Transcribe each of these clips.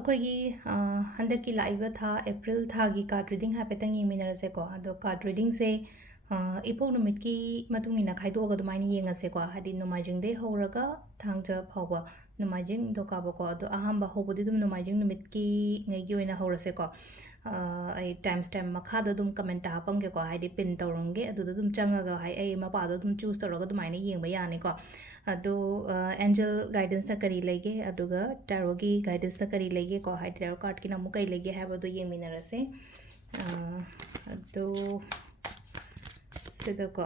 ꯑꯩꯈꯣꯏꯒꯤ ꯍꯟꯗꯛꯀꯤ ꯂꯥꯛꯏꯕ ꯊꯥ ꯑꯦꯄ꯭ꯔꯤꯜ ꯊꯥꯒꯤ ꯀꯥꯔꯗ ꯔꯤꯗꯤꯡ ꯍꯥꯏꯐꯦꯠꯇꯪ ꯌꯦꯡꯃꯤꯟꯅꯔꯁꯦꯀꯣ ꯑꯗꯣ ꯀꯥꯔꯗ ꯔꯤꯗꯤꯡꯁꯦ ꯏꯄꯣꯛ ꯅꯨꯃꯤꯠꯀꯤ ꯃꯇꯨꯡ ꯏꯟꯅ ꯈꯥꯏꯗꯣꯛꯑꯒ ꯑꯗꯨꯃꯥꯏꯅ ꯌꯦꯡꯉꯁꯦꯀꯣ ꯍꯥꯏꯗꯤ ꯅꯣꯡꯃꯥꯏꯖꯤꯡꯗꯩ ꯍꯧꯔꯒ ꯊꯥꯡꯖ ꯐꯥꯎꯕ ꯅꯣꯡꯃꯥꯏꯖꯤꯡ ꯅꯤꯡꯊꯧꯀꯥꯕꯀꯣ ꯑꯗꯣ ꯑꯍꯥꯟꯕ ꯍꯧꯕꯗꯤ ꯑꯗꯨꯝ ꯅꯣꯡꯃꯥꯏꯖꯤꯡ ꯅꯨꯃꯤꯠꯀꯤ ꯉꯩꯒꯤ ꯑꯣꯏꯅ ꯍꯧꯔꯁꯦꯀꯣ ꯑꯩ ꯇꯥꯏꯝ ꯃꯈꯥꯗ ꯑꯗꯨꯝ ꯀꯃꯦꯟꯇ ꯍꯥꯞꯄꯝꯒꯦꯀꯣ ꯍꯥꯏꯗꯤ ꯄꯤꯟ ꯇꯧꯔꯝꯒꯦ ꯑꯗꯨꯗ ꯑꯗꯨꯝ ꯆꯪꯉꯒ ꯑꯩ ꯃꯄꯥꯗꯣ ꯑꯗꯨꯝ ꯆꯨꯁ ꯇꯧꯔꯒ ꯑꯗꯨꯃꯥꯏꯅ ꯌꯦꯡꯕ ꯌꯥꯅꯤꯀꯣ ꯑꯗꯣ ꯑꯦꯟꯖꯦꯜ ꯒꯥꯏꯗꯦꯟꯁꯅ ꯀꯔꯤ ꯂꯩꯒꯦ ꯑꯗꯨꯒ ꯇꯥꯔꯣꯒꯤ ꯒꯥꯏꯗꯦꯟꯁꯅ ꯀꯔꯤ ꯂꯩꯒꯦꯀꯣ ꯍꯥꯏꯗꯤ ꯇꯥꯔꯣ ꯀꯥꯔꯗꯀꯤꯅ ꯑꯃꯨꯛ ꯀꯩ ꯂꯩꯒꯦ ꯍꯥꯏꯕꯗꯣ ꯌꯦꯡꯃꯤꯟꯅꯔꯁꯦ ꯑꯗꯣ ꯁꯤꯗꯀꯣ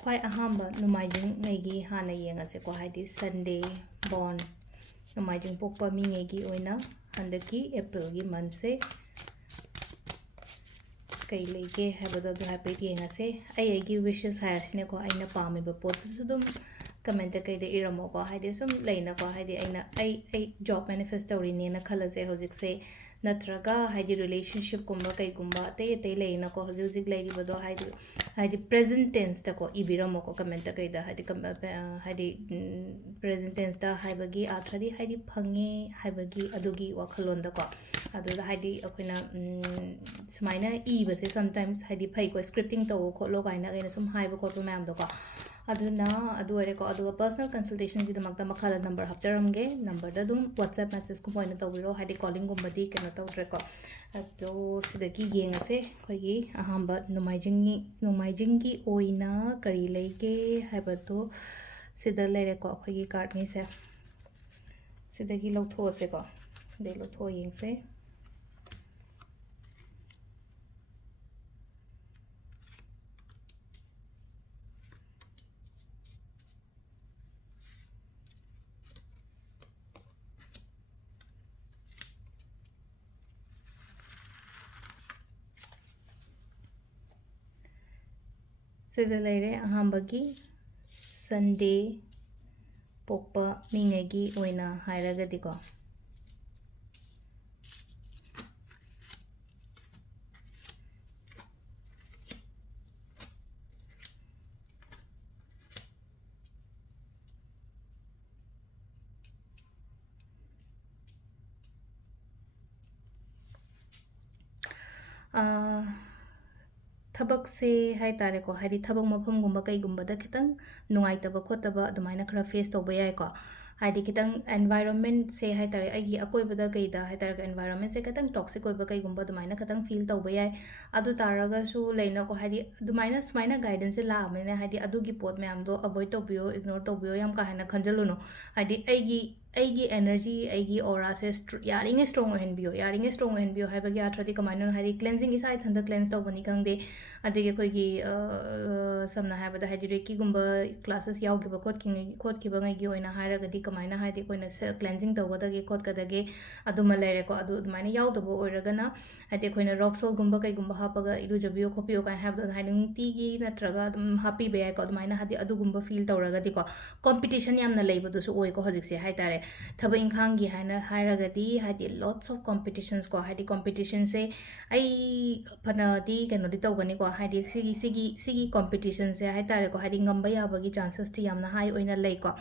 ꯈ꯭ꯋꯥꯏ ꯑꯍꯥꯟꯕ ꯅꯣꯡꯃꯥꯏꯖꯤꯡꯉꯩꯒꯤ ꯍꯥꯟꯅ ꯌꯦꯡꯉꯁꯦꯀꯣ ꯍꯥꯏꯗꯤ ꯁꯟꯗꯦ ꯕꯣꯔꯟ ꯅꯣꯡꯃꯥꯏꯖꯤꯡ ꯄꯣꯛꯄ ꯃꯤꯉꯩꯒꯤ ꯑꯣꯏꯅ ꯍꯟꯗꯛꯀꯤ ꯑꯦꯄ꯭ꯔꯤꯜꯒꯤ ꯃꯟꯊꯁꯦ ꯀꯩ ꯂꯩꯒꯦ ꯍꯥꯏꯕꯗꯣ ꯑꯗꯨ ꯍꯥꯏꯐꯦꯠ ꯌꯦꯡꯉꯁꯦ ꯑꯩꯒꯤ ꯋꯤꯁꯦꯁ ꯍꯥꯏꯔꯁꯤꯅꯦꯀꯣ ꯑꯩꯅ ꯄꯥꯝꯃꯤꯕ ꯄꯣꯠꯇꯨꯁꯨ ꯑꯗꯨꯝ ꯀꯃꯦꯟꯇ ꯀꯩꯗ ꯏꯔꯝꯃꯣꯀꯣ ꯍꯥꯏꯗꯤ ꯁꯨꯝ ꯂꯩꯅꯀꯣ ꯍꯥꯏꯗꯤ ꯑꯩ ꯖꯣꯕ ꯃꯦꯅꯤꯐꯦꯁ ꯇꯧꯔꯤꯅꯦꯅ ꯈꯜꯂꯁꯦ ꯍꯧꯖꯤꯛꯁꯦ ꯅꯠꯇ꯭ꯔꯒ ꯍꯥꯏꯗꯤ ꯔꯤꯂꯦꯁꯟꯁꯤꯞꯀꯨꯝꯕ ꯀꯩꯒꯨꯝꯕ ꯑꯇꯩ ꯂꯩꯅꯀꯣ ꯍꯧꯖꯤꯛ ꯂꯩꯔꯤꯕꯗꯣ ꯍꯥꯏꯗꯤ ꯄ꯭ꯔꯦꯖꯦꯟ ꯇꯦꯟꯁꯇꯀꯣ ꯏꯕꯤꯔꯝꯃꯣꯀꯣ ꯀꯃꯦꯟꯇ ꯀꯩꯗ ꯍꯥꯏꯗꯤ ꯄ꯭ꯔꯦꯖꯦꯟ ꯇꯦꯟꯁꯇ ꯍꯥꯏꯕꯒꯤ ꯑꯥꯔꯊꯗꯤ ꯍꯥꯏꯗꯤ ꯐꯪꯉꯦ ꯍꯥꯏꯕꯒꯤ ꯑꯗꯨꯒꯤ ꯋꯥꯈꯜꯂꯣꯟꯗꯀꯣ ꯑꯗꯨꯗ ꯍꯥꯏꯗꯤ ꯑꯩꯈꯣꯏꯅ ꯁꯨꯃꯥꯏꯅ ꯏꯕꯁꯦ ꯁꯝꯇꯥꯏꯝꯁ ꯍꯥꯏꯗꯤ ꯐꯩꯀꯣ ꯁ꯭ꯀ꯭ꯔꯤꯞꯇꯤꯡ ꯇꯧꯋꯣ ꯈꯣꯠꯂꯣ ꯀꯥꯏꯅ ꯑꯩꯅ ꯁꯨꯝ ꯍꯥꯏꯕ ꯈꯣꯠꯄ ꯃꯌꯥꯝꯗꯣꯀꯣ ꯑꯗꯨꯅ ꯑꯗꯨ ꯑꯣꯏꯔꯦꯀꯣ ꯑꯗꯨꯒ ꯄꯔꯁꯣꯅꯦꯜ ꯀꯟꯁꯜꯇꯦꯁꯟꯒꯤꯗꯃꯛꯇ ꯃꯈꯥꯗ ꯅꯝꯕꯔ ꯍꯥꯞꯆꯔꯝꯒꯦ ꯅꯝꯕꯔꯗ ꯑꯗꯨꯝ ꯋꯥꯠꯁꯑꯦꯞ ꯃꯦꯁꯦꯁꯀꯨꯝꯕ ꯑꯣꯏꯅ ꯇꯧꯕꯤꯔꯣ ꯍꯥꯏꯗꯤ ꯀꯣꯂꯤꯡꯒꯨꯝꯕꯗꯤ ꯀꯩꯅꯣ ꯇꯧꯗ꯭ꯔꯦꯀꯣ ꯑꯗꯣ ꯁꯤꯗꯒꯤ ꯌꯦꯡꯉꯁꯦ ꯑꯩꯈꯣꯏꯒꯤ ꯑꯍꯥꯟꯕ ꯅꯣꯡꯃꯥꯏꯖꯤꯡꯒꯤ ꯑꯣꯏꯅ ꯀꯔꯤ ꯂꯩꯒꯦ ꯍꯥꯏꯕꯗꯣ ꯁꯤꯗ ꯂꯩꯔꯦꯀꯣ ꯑꯩꯈꯣꯏꯒꯤ ꯀꯥꯔꯠꯉꯩꯁꯦ ꯁꯤꯗꯒꯤ ꯂꯧꯊꯣꯛꯑꯁꯦꯀꯣ ꯁꯤꯗꯒꯤ ꯂꯧꯊꯣꯛꯑ ꯌꯦꯡꯁꯦ ꯁꯤꯗ ꯂꯩꯔꯦ ꯑꯍꯥꯟꯕꯒꯤ ꯁꯟꯗꯦ ꯄꯣꯛꯄ ꯃꯤꯉꯩꯒꯤ ꯑꯣꯏꯅ ꯍꯥꯏꯔꯒꯗꯤꯀꯣ ꯊꯕꯛꯁꯦ ꯍꯥꯏꯇꯥꯔꯦꯀꯣ ꯍꯥꯏꯗꯤ ꯊꯕꯛ ꯃꯐꯝꯒꯨꯝꯕ ꯀꯩꯒꯨꯝꯕꯗ ꯈꯤꯇꯪ ꯅꯨꯡꯉꯥꯏꯇꯕ ꯈꯣꯠꯇꯕ ꯑꯗꯨꯃꯥꯏꯅ ꯈꯔ ꯐꯦꯁ ꯇꯧꯕ ꯌꯥꯏꯀꯣ ꯍꯥꯏꯗꯤ ꯈꯤꯇꯪ ꯑꯦꯟꯚꯥꯏꯔꯣꯟꯃꯦꯟꯠꯁꯦ ꯍꯥꯏꯇꯥꯔꯦ ꯑꯩꯒꯤ ꯑꯀꯣꯏꯕꯗ ꯀꯩꯗ ꯍꯥꯏꯇꯥꯔꯦ ꯑꯦꯟꯚꯥꯏꯔꯣꯟꯃꯦꯟꯠꯁꯦ ꯈꯤꯇꯪ ꯇꯣꯛꯁꯤꯛ ꯑꯣꯏꯕ ꯀꯩꯒꯨꯝꯕ ꯑꯗꯨꯃꯥꯏꯅ ꯈꯤꯇꯪ ꯐꯤꯜ ꯇꯧꯕ ꯌꯥꯏ ꯑꯗꯨ ꯇꯥꯔꯒꯁꯨ ꯂꯩꯅꯀꯣ ꯍꯥꯏꯗꯤ ꯑꯗꯨꯃꯥꯏꯅ ꯁꯨꯃꯥꯏꯅ ꯒꯥꯏꯗꯦꯟꯁꯁꯦ ꯂꯥꯛꯑꯕꯅꯤꯅ ꯍꯥꯏꯗꯤ ꯑꯗꯨꯒꯤ ꯄꯣꯠ ꯃꯌꯥꯝꯗꯣ ꯑꯚꯣꯏꯗ ꯇꯧꯕꯤꯌꯣ ꯏꯒꯅꯣꯔ ꯇꯧꯕꯤꯌꯣ ꯌꯥꯝ ꯀꯥ ꯍꯦꯟꯅ ꯈꯟꯖꯜꯂꯨꯅꯨ ꯍꯥꯏꯗꯤ ꯑꯩꯒꯤ ꯑꯦꯅꯔꯖꯤ ꯑꯩꯒꯤ ꯑꯣꯔꯥꯁꯦ ꯌꯥꯔꯤꯉꯩ ꯁ꯭ꯇ꯭ꯔꯣꯡ ꯑꯣꯏꯍꯟꯕꯤꯌꯣ ꯌꯥꯔꯤꯉꯩ ꯁ꯭ꯇ꯭ꯔꯣꯡ ꯑꯣꯏꯍꯟꯕꯤꯌꯣ ꯍꯥꯏꯕꯒꯤ ꯑꯥꯔꯊ꯭ꯔꯗꯤ ꯀꯃꯥꯏꯅꯅꯣ ꯍꯥꯏꯗꯤ ꯀ꯭ꯂꯦꯟꯖꯤꯡ ꯏꯁꯥ ꯏꯊꯟꯇ ꯀ꯭ꯂꯦꯟꯁ ꯇꯧꯕꯅꯤ ꯈꯪꯗꯦ ꯑꯗꯒꯤ ꯑꯩꯈꯣꯏꯒꯤ ꯁꯝꯅ ꯍꯥꯏꯔꯕꯗ ꯍꯥꯏꯗꯤ ꯔꯦꯀꯤꯒꯨꯝꯕ ꯀ꯭ꯂꯥꯁꯦꯁ ꯌꯥꯎꯈꯤꯕ ꯈꯣꯠꯈꯤꯕꯉꯩꯒꯤ ꯑꯣꯏꯅ ꯍꯥꯏꯔꯒꯗꯤ ꯀꯃꯥꯏꯅ ꯍꯥꯏꯗꯤ ꯑꯩꯈꯣꯏꯅ ꯀ꯭ꯂꯦꯟꯖꯤꯡ ꯇꯧꯒꯗꯒꯦ ꯈꯣꯠꯀꯗꯒꯦ ꯑꯗꯨꯃ ꯂꯩꯔꯦꯀꯣ ꯑꯗꯨ ꯑꯗꯨꯃꯥꯏꯅ ꯌꯥꯎꯗꯕ ꯑꯣꯏꯔꯒꯅ ꯍꯥꯏꯗꯤ ꯑꯩꯈꯣꯏꯅ ꯔꯣꯛ ꯁꯣꯜꯒꯨꯝꯕ ꯀꯩꯒꯨꯝꯕ ꯍꯥꯞꯄꯒ ꯏꯔꯨꯖꯕꯤꯌꯣ ꯈꯣꯠꯄꯤꯌꯣ ꯀꯥꯏꯅ ꯍꯥꯏꯕꯗꯣ ꯍꯥꯏꯗꯤ ꯅꯨꯡꯇꯤꯒꯤ ꯅꯠꯇ꯭ꯔꯒ ꯑꯗꯨꯝ ꯍꯥꯞꯄꯤꯕ ꯌꯥꯏꯀꯣ ꯑꯗꯨꯃꯥꯏꯅ ꯍꯥꯏꯗꯤ ꯑꯗꯨꯒꯨꯝꯕ ꯐꯤꯜ ꯇꯧꯔꯒꯗꯤꯀꯣ ꯀꯣꯝꯄꯤꯇꯤꯁꯟ ꯌꯥꯝꯅ ꯂꯩꯕꯗꯨꯁꯨ ꯑꯣꯏꯀꯣ ꯍꯧꯖꯤꯛꯁꯦ ꯍꯥꯏꯇꯥꯔꯦ ꯊꯕꯛ ꯏꯪꯈꯥꯡꯒꯤ ꯍꯥꯏꯔꯒꯗꯤ ꯍꯥꯏꯗꯤ ꯂꯣꯠꯁ ꯑꯣꯐ ꯀꯣꯝꯄꯤꯇꯤꯁꯟꯁꯀꯣ ꯍꯥꯏꯗꯤ ꯀꯣꯝꯄꯤꯇꯤꯁꯟꯁꯦ ꯑꯩ ꯐꯅꯗꯤ ꯀꯩꯅꯣꯗꯤ ꯇꯧꯒꯅꯤꯀꯣ ꯍꯥꯏꯗꯤ ꯁꯤꯒꯤ ꯀꯣꯝꯄꯤꯇꯤꯁꯟꯁꯦ ꯍꯥꯏꯇꯥꯔꯦꯀꯣ ꯍꯥꯏꯗꯤ ꯉꯝꯕ ꯌꯥꯕꯒꯤ ꯆꯥꯟꯁꯦꯁꯇꯤ ꯌꯥꯝꯅ ꯍꯥꯏ ꯑꯣꯏꯅ ꯂꯩꯀꯣ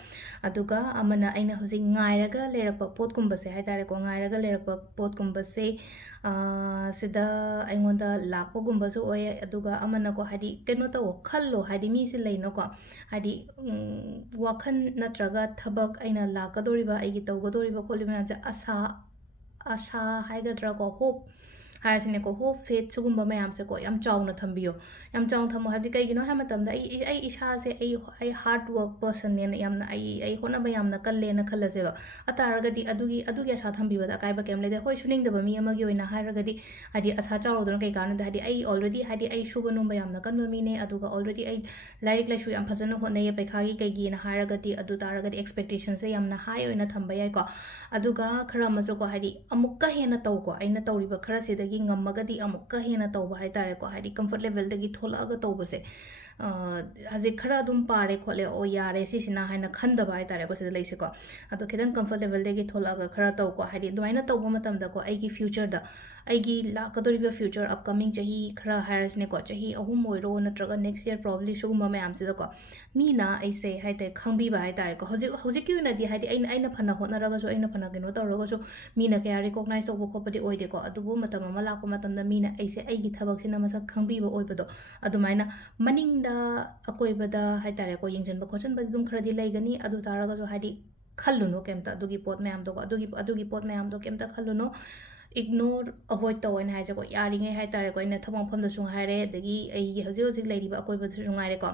ꯑꯗꯨꯒ ꯑꯃꯅ ꯑꯩꯅ ꯍꯧꯖꯤꯛ ꯉꯥꯏꯔꯒ ꯂꯩꯔꯛꯄ ꯄꯣꯠꯀꯨꯝꯕꯁꯦ ꯍꯥꯏꯇꯥꯔꯦꯀꯣ ꯉꯥꯏꯔꯒ ꯂꯩꯔꯛꯄ ꯄꯣꯠꯀꯨꯝꯕꯁꯦ ꯁꯤꯗ ꯑꯩꯉꯣꯟꯗ ꯂꯥꯛꯄꯒꯨꯝꯕꯁꯨ ꯑꯣꯏ ꯑꯗꯨꯒ ꯑꯃꯅꯀꯣ ꯍꯥꯏꯗꯤ ꯀꯩꯅꯣ ꯇꯧꯋꯣ ꯈꯜꯂꯣ ꯍꯥꯏꯗꯤ ꯃꯤꯁꯦ ꯂꯩꯅꯀꯣ ꯍꯥꯏꯗꯤ ꯋꯥꯈꯜ ꯅꯠꯇ꯭ꯔꯒ ꯊꯕꯛ ꯑꯩꯅ ꯂꯥꯛꯀꯗꯣꯔꯤꯕ ꯑꯩꯒꯤ ꯇꯧꯒꯗꯣꯔꯤꯕ ꯈꯣꯠꯂꯤꯕ ꯃꯌꯥꯝꯁꯦ ꯑꯁꯥ ꯍꯥꯏꯒꯗ꯭ꯔꯥꯀꯣ ꯍꯣꯞ ꯍꯥꯏꯔꯁꯤꯅꯦꯀꯣ ꯍꯣꯞ ꯐꯦꯠ ꯁꯤꯒꯨꯝꯕ ꯃꯌꯥꯝꯁꯦꯀꯣ ꯌꯥꯝ ꯆꯥꯎꯅ ꯊꯝꯕꯤꯌꯣ ꯌꯥꯝ ꯆꯥꯎꯅ ꯊꯝꯃꯣ ꯍꯥꯏꯕꯗꯤ ꯀꯩꯒꯤꯅꯣ ꯍꯥꯏꯕ ꯃꯇꯝꯗ ꯑꯩ ꯏꯁꯥꯁꯦ ꯑꯩ ꯍꯥꯔꯗ ꯋꯔꯛ ꯄꯔꯁꯟꯅꯦꯅ ꯌꯥꯝꯅ ꯑꯩ ꯍꯣꯠꯅꯕ ꯌꯥꯝꯅ ꯀꯜꯂꯦꯅ ꯈꯜꯂꯁꯦꯕ ꯑꯇꯥꯔꯒꯗꯤ ꯑꯗꯨꯒꯤ ꯑꯁꯥ ꯊꯝꯕꯤꯕꯗ ꯑꯀꯥꯏꯕ ꯀꯩꯝ ꯂꯩꯇꯦ ꯍꯣꯏ ꯁꯨꯅꯤꯡꯗꯕ ꯃꯤ ꯑꯃꯒꯤ ꯑꯣꯏꯅ ꯍꯥꯏꯔꯒꯗꯤ ꯍꯥꯏꯗꯤ ꯑꯁꯥ ꯆꯥꯎꯔꯨꯗꯅ ꯀꯩ ꯀꯥꯟꯅꯗ ꯍꯥꯏꯗꯤ ꯑꯩ ꯑꯣꯜꯔꯦꯗꯤ ꯍꯥꯏꯗꯤ ꯑꯩ ꯁꯨꯕ ꯅꯣꯝꯕ ꯌꯥꯝꯅ ꯀꯟꯕ ꯃꯤꯅꯦ ꯑꯗꯨꯒ ꯑꯣꯜꯔꯦꯗꯤ ꯑꯩ ꯂꯥꯏꯔꯤꯛ ꯂꯥꯏꯁꯨ ꯌꯥꯝ ꯐꯖꯅ ꯍꯣꯠꯅꯩꯌꯦ ꯄꯩꯈꯥꯒꯤ ꯀꯩꯒꯤꯅ ꯍꯥꯏꯔꯒꯗꯤ ꯑꯗꯨ ꯇꯥꯔꯒꯗꯤ ꯑꯦꯛꯁꯄꯦꯛꯇꯦꯁꯟꯁꯦ ꯌꯥꯝꯅ ꯍꯥꯏ ꯑꯣꯏꯅ ꯊꯝꯕ ꯌꯥꯏꯀꯣ ꯑꯗꯨꯒ ꯈꯔ ꯑꯃꯁꯨꯀꯣ ꯍꯥꯏꯗꯤ ꯑꯃꯨꯛꯀ ꯍꯦꯟꯅ ꯇꯧꯀꯣ ꯑꯩꯅ ꯇꯧꯔꯤꯕ ꯈꯔꯁꯤꯗꯒꯤ ꯉꯝꯃꯒꯗꯤ ꯑꯃꯨꯛꯀ ꯍꯦꯟꯅ ꯇꯧꯕ ꯍꯥꯏꯇꯥꯔꯦꯀꯣ ꯍꯥꯏꯗꯤ ꯀꯝꯐꯔꯠ ꯂꯦꯚꯦꯜꯗꯒꯤ ꯊꯣꯛꯂꯛꯑꯒ ꯇꯧꯕꯁꯦ ꯍꯧꯖꯤꯛ ꯈꯔ ꯑꯗꯨꯝ ꯄꯥꯔꯦ ꯈꯣꯠꯂꯦ ꯑꯣ ꯌꯥꯔꯦ ꯁꯤꯁꯤꯅ ꯍꯥꯏꯅ ꯈꯟꯗꯕ ꯍꯥꯏꯇꯥꯔꯦꯀꯣ ꯁꯤꯗ ꯂꯩꯁꯦꯀꯣ ꯑꯗꯣ ꯈꯤꯇꯪ ꯀꯝꯐꯔꯠ ꯂꯦꯚꯦꯜꯗꯒꯤ ꯊꯣꯛꯂꯛꯑꯒ ꯈꯔ ꯇꯧꯀꯣ ꯍꯥꯏꯗꯤ ꯑꯗꯨꯃꯥꯏꯅ ꯇꯧꯕ ꯃꯇꯝꯗꯀꯣ ꯑꯩꯒꯤ ꯐ꯭ꯌꯨꯆꯔꯗ ꯑꯩꯒꯤ ꯂꯥꯛꯀꯗꯧꯔꯤꯕ ꯐ꯭ꯌꯨꯆꯔ ꯑꯞꯀꯃꯤꯡ ꯆꯍꯤ ꯈꯔ ꯍꯥꯏꯔꯁꯤꯅꯦꯀꯣ ꯆꯍꯤ 3 ꯑꯣꯏꯔꯣ ꯅꯠꯇ꯭ꯔꯒ ꯅꯦꯛꯁ ꯌꯔ ꯄ꯭ꯔꯣꯕ꯭ꯂꯤ ꯁꯤꯒꯨꯝꯕ ꯃꯌꯥꯝꯁꯤꯗꯀꯣ ꯃꯤꯅ ꯑꯩꯁꯦ ꯍꯥꯏꯇꯥꯔꯦ ꯈꯪꯕꯤꯕ ꯍꯥꯏꯇꯥꯔꯦꯀꯣ ꯍꯧꯖꯤꯛꯀꯤ ꯑꯣꯏꯅꯗꯤ ꯍꯥꯏꯗꯤ ꯑꯩꯅ ꯐꯅ ꯍꯣꯠꯅꯔꯒꯁꯨ ꯑꯩꯅ ꯐꯅ ꯀꯩꯅꯣ ꯇꯧꯔꯒꯁꯨ ꯃꯤꯅ ꯀꯌꯥ ꯔꯤꯀꯣꯛꯅꯥꯏꯖ ꯇꯧꯕ ꯈꯣꯠꯄꯗꯤ ꯑꯣꯏꯗꯦꯀꯣ ꯑꯗꯨꯕꯨ ꯃꯇꯝ ꯑꯃ ꯂꯥꯛꯄ ꯃꯇꯝꯗ ꯃꯤꯅ ꯑꯩꯁꯦ ꯑꯩꯒꯤ ꯊꯕꯛꯁꯤꯅ ꯃꯁꯛ ꯈꯪꯕꯤꯕ ꯑꯣꯏꯕꯗꯣ ꯑꯗꯨꯃꯥꯏꯅ ꯃꯅꯤꯡꯗ ꯑꯀꯣꯏꯕꯗ ꯍꯥꯏꯇꯥꯔꯦꯀꯣ ꯌꯦꯡꯁꯤꯟꯕ ꯈꯣꯠꯆꯟꯕꯗꯤ ꯑꯗꯨꯝ ꯈꯔꯗꯤ ꯂꯩꯒꯅꯤ ꯑꯗꯨ ꯇꯥꯔꯒꯁꯨ ꯍꯥꯏꯗꯤ ꯈꯜꯂꯨꯅꯨ ꯀꯩꯝꯇ ꯑꯗꯨꯒꯤ ꯄꯣꯠ ꯃꯌꯥꯝꯗꯣꯀꯣ ꯑꯗꯨꯒꯤ ꯄꯣꯠ ꯃꯌꯥꯝꯗꯣ ꯀꯩꯝꯇ ꯈꯜꯂꯨꯅꯨ ꯏꯒꯅꯣꯔ ꯑꯚꯣꯏꯗ ꯇꯧꯑꯣꯅ ꯍꯥꯏꯁꯦꯀꯣ ꯌꯥꯔꯤꯉꯩ ꯍꯥꯏꯇꯥꯔꯦꯀꯣ ꯑꯩꯅ ꯊꯕꯛ ꯃꯐꯝꯗꯁꯨ ꯉꯥꯏꯔꯦ ꯑꯗꯒꯤ ꯑꯩꯒꯤ ꯍꯧꯖꯤꯛ ꯂꯩꯔꯤꯕ ꯑꯀꯣꯏꯕꯗꯁꯨ ꯉꯥꯏꯔꯦꯀꯣ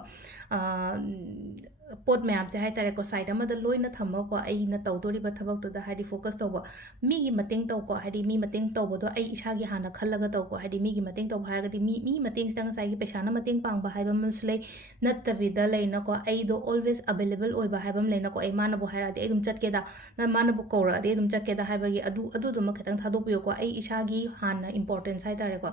ꯄꯣꯠ ꯃꯌꯥꯝꯁꯦ ꯍꯥꯏꯇꯥꯔꯦꯀꯣ ꯁꯥꯏꯠ ꯑꯃꯗ ꯂꯣꯏꯅ ꯊꯝꯃꯒꯀꯣ ꯑꯩꯅ ꯇꯧꯗꯣꯔꯤꯕ ꯊꯕꯛꯇꯨꯗ ꯍꯥꯏꯗꯤ ꯐꯣꯀꯁ ꯇꯧꯕ ꯃꯤꯒꯤ ꯃꯇꯦꯡ ꯇꯧꯀꯣ ꯍꯥꯏꯗꯤ ꯃꯤ ꯃꯇꯦꯡ ꯇꯧꯕꯗꯣ ꯑꯩ ꯏꯁꯥꯒꯤ ꯍꯥꯟꯅ ꯈꯜꯂꯒ ꯇꯧꯀꯣ ꯍꯥꯏꯗꯤ ꯃꯤꯒꯤ ꯃꯇꯦꯡ ꯇꯧꯕ ꯍꯥꯏꯔꯒꯗꯤ ꯃꯤ ꯃꯇꯦꯡꯁꯤꯗ ꯉꯁꯥꯏꯒꯤ ꯄꯩꯁꯥꯅ ꯃꯇꯦꯡ ꯄꯥꯡꯕ ꯍꯥꯏꯕ ꯑꯃꯁꯨ ꯂꯩ ꯅꯠꯇꯕꯤꯗ ꯂꯩꯅꯀꯣ ꯑꯩꯗꯣ ꯑꯣꯜꯋꯦꯁ ꯑꯕꯦꯂꯦꯕꯜ ꯑꯣꯏꯕ ꯍꯥꯏꯕ ꯑꯃ ꯂꯩꯅꯀꯣ ꯑꯩ ꯃꯥꯅꯕꯨ ꯍꯥꯏꯔꯛꯑꯗꯤ ꯑꯩ ꯑꯗꯨꯝ ꯆꯠꯀꯦꯗ ꯃꯥꯅꯕꯨ ꯀꯧꯔꯛꯑꯗꯤ ꯑꯩ ꯑꯗꯨꯝ ꯆꯠꯀꯦꯗ ꯍꯥꯏꯕꯒꯤ ꯑꯗꯨꯗꯨꯃ ꯈꯤꯇꯪ ꯊꯥꯗꯣꯛꯄꯤꯌꯨꯀꯣ ꯑꯩ ꯏꯁꯥꯒꯤ ꯍꯥꯟꯅ ꯏꯝꯄꯣꯔꯇꯦꯟꯁ ꯍꯥꯏꯇꯥꯔꯦꯀꯣ